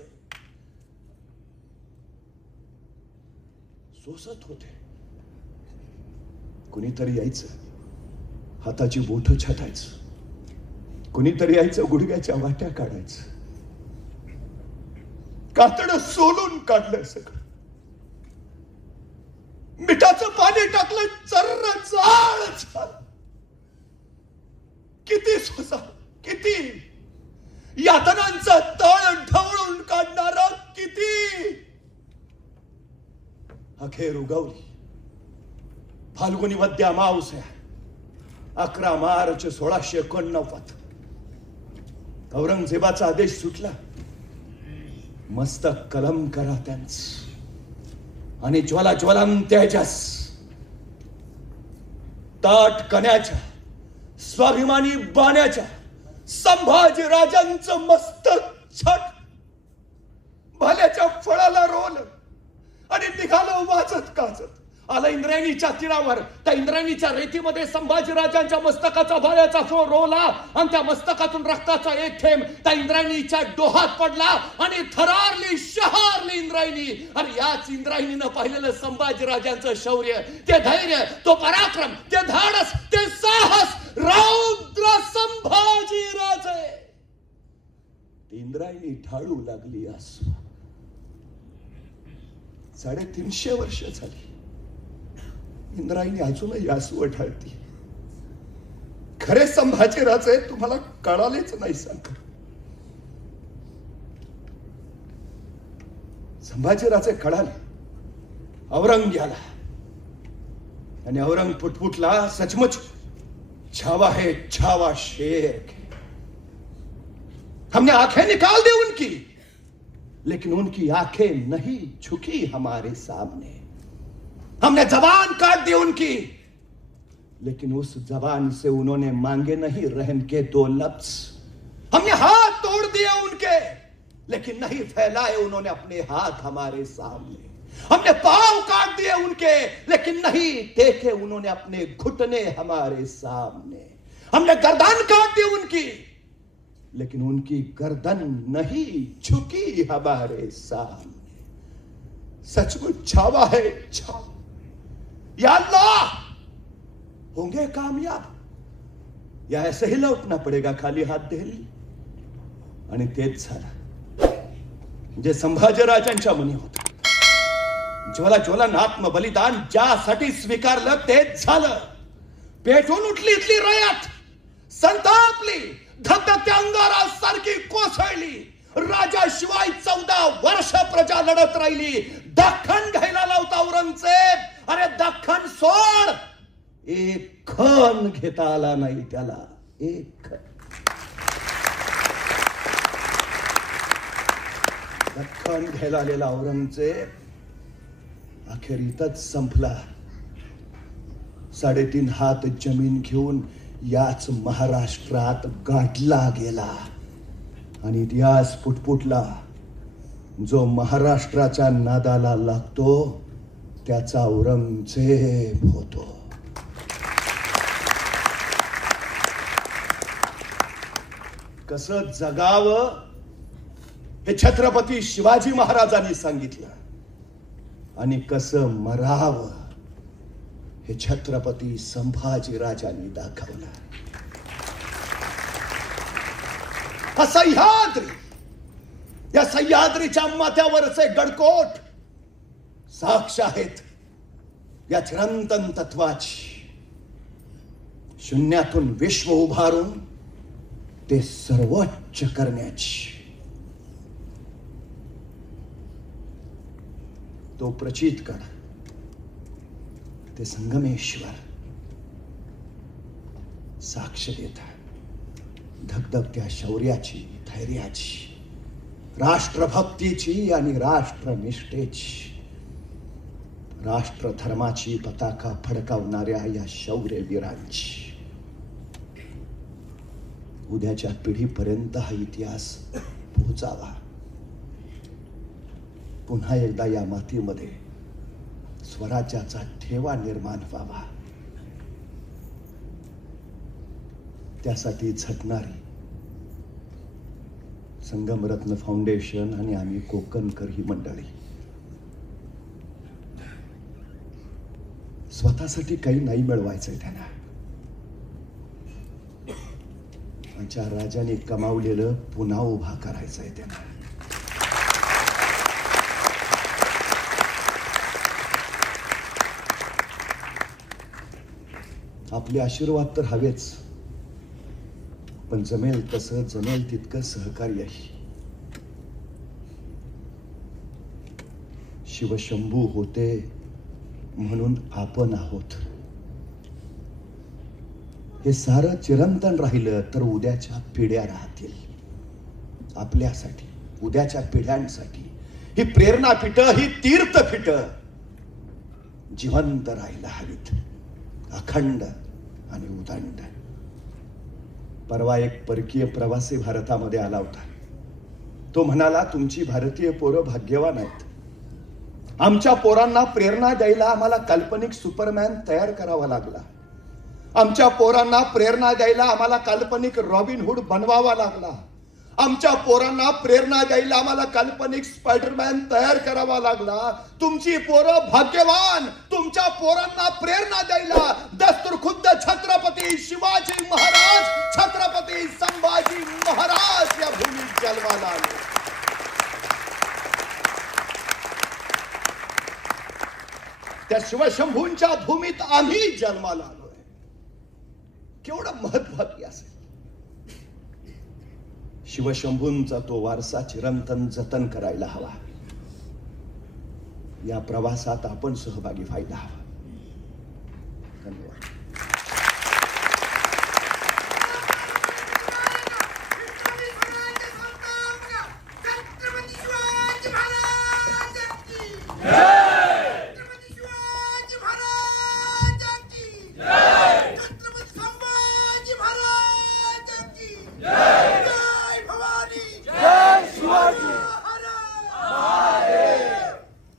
सोसत होते. कुणीतरी यायचं, हाताची बोट छाटायचं, कुणीतरी यायचं, गुडघ्याच्या वाट्या काढायचं. कातडं सोलून काढलं सगळं. मिठाचं पाणी टाकलं, चर्र जाळ झालं. किती सोसा, किती यातनांचा तळ ढवळून काढणारा, किती. अखेर उगवली फाल्गुनी वद्या मावस्या 11 मार्च 1689. औरंगजेबाचा आदेश सुटला, मस्तक कलम करा त्यांच. आणि ज्वाला ज्वलम तेजस ताट कण्याच्या स्वाभिमानी बाण्याच्या संभाजीराजांचं मस्तक छट भाल्याच्या फळाला रोल आणि निघालं वाजत गाजत. आला इंद्रायणीच्या तीरावर. त्या इंद्रायणीच्या रेतीमध्ये संभाजीराजांच्या मस्तकाचा भाल्याचा फळ रोवला आणि त्या मस्तकातून रक्ताचा एक थेंब त्या इंद्रायणीच्या डोहात पडला आणि थरारली शहारली इंद्रायणी. आणि याच इंद्रायणीनं पाहिलेलं संभाजीराजांचं शौर्य, ते धैर्य, तो पराक्रम, ते धाडस, ते साहस, रौद्र संभाजीराजे. इंद्रायणी ढाळू लागली आसू. 350 वर्ष झाली इंद्रायणी अजूनही आसू ढाळती. खरे संभाजीराजे तुम्हाला कळालेच नाही. सांग, संभाजीराजे कळाले. औरंग आला आणि औरंग पुटपुटला, सचमुच छावा है छावा शेर. हमने आंखें निकाल दी उनकी, लेकिन उनकी आंखें नहीं झुकी हमारे सामने. हमने जबान काट दी उनकी, लेकिन उस जबान से उन्होंने मांगे नहीं रहम के 2 लफ्ज. हमने हाथ तोड़ दिए उनके, लेकिन नहीं फैलाए उन्होंने अपने हाथ हमारे सामने. हमने पांव काट दिए उनके, लेकिन नहीं देखे उन्होंने अपने घुटने हमारे सामने. हमने गर्दन काट दी उनकी, लेकिन उनकी गर्दन नहीं झुकी हमारे सामने। सचमुच छावा है छावा। या अल्लाह, होंगे कामयाब या ऐसे ही लौटना पडेगा खाली हात दिल्ली? आणि तेच झालं जे संभाजीराजांच्या मनी होत। ज्वलन आत्मबलिदान ज्यासाठी स्वीकारलं तेच झालं। पेटून उठली इथली रयत, संतापली, धगधगत्या अंगारासारखी कोसळली। राजाशिवाय 14 वर्ष प्रजा लढत राहिली। दख्खन घ्यायला लावता औरंगजेब, अरे दख्खन सोड, एक खण घेता आला नाही त्याला, एक खण। दख्खन घ्यायला आलेला औरंगजेब अखेरीतच संपला। 3.5 हात जमीन घेऊन याच महाराष्ट्रात गाडला गेला आणि इतिहास पुटपुटला। जो महाराष्ट्राच्या नादाला लागतो त्याचा औरंगजेब होतो। कसं जगावं हे छत्रपती शिवाजी महाराजांनी सांगितलं आणि कसं मरावं हे छत्रपती संभाजी राजांनी दाखवलं। हा सह्याद्री, या सह्याद्रीच्या माथ्यावरचे गडकोट साक्ष आहेत या चिरंतन तत्वाची। शून्यातून विश्व उभारून ते सर्वोच्च करण्याची। तो प्रचितगड, ते संगमेश्वर साक्ष देत आहे धगधगत्या शौर्याची, धैर्याची, राष्ट्रभक्तीची आणि राष्ट्रनिष्ठेची, राष्ट्रधर्माची पताका फडकावणाऱ्या या शौर्यवीरांची। उद्याच्या पिढीपर्यंत हा इतिहास पोहोचावा। पुन्हा एकदा या मातीमध्ये स्वराज्याचा ठेवा निर्माण व्हावा, त्यासाठी झटणारी संगमरत्न फाउंडेशन आणि आम्ही कोकणकर ही मंडळी स्वतःसाठी काही नाही मिळवायचंय त्यांना। आमच्या राजाने कमावलेलं पुन्हा उभा करायचंय त्यांना। आपले आशीर्वाद तर हवेच, पण जमेल तसं, जमेल तितकं सहकार्यही। शिवशंभू होते म्हणून आपण आहोत, हे सारं चिरंतन राहिलं तर उद्याच्या पिढ्या राहतील आपल्यासाठी, उद्याच्या पिढ्यांसाठी। ही प्रेरणापीठ, ही तीर्थपीठ जिवंत राहायला हवीत, अखंड आणि उदंड। परवा एक परकीय प्रवासी भारतामध्ये आला होता। तो म्हणाला, तुमची भारतीय पोरं भाग्यवान आहेत। आमच्या पोरांना प्रेरणा द्यायला आम्हाला काल्पनिक सुपरमॅन तयार करावा लागला। आमच्या पोरांना प्रेरणा द्यायला आम्हाला काल्पनिक रॉबिनहुड बनवावा लागला। आमच्या पोरांना प्रेरणा द्यायला आम्हाला काल्पनिक स्पायडरमॅन तयार करावा लागला। तुमची पोरं भाग्यवान, तुमच्या पोरांना प्रेरणा द्यायला दस्तूर खुद्द छत्रपती शिवाजी महाराज, छत्रपती संभाजी महाराज या भूमीत जन्माला आले। त्या शिवशंभूंच्या भूमीत आम्ही जन्माला आलोय। केवढं महत्वाची असेल। शिवशंभूंचा तो वारसा चिरंतन जतन करायला हवा। या प्रवासात आपण सहभागी व्हायला हवा। धन्यवाद।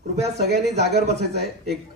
कृपया सगळ्यांनी जागेवर बसायचं आहे। एक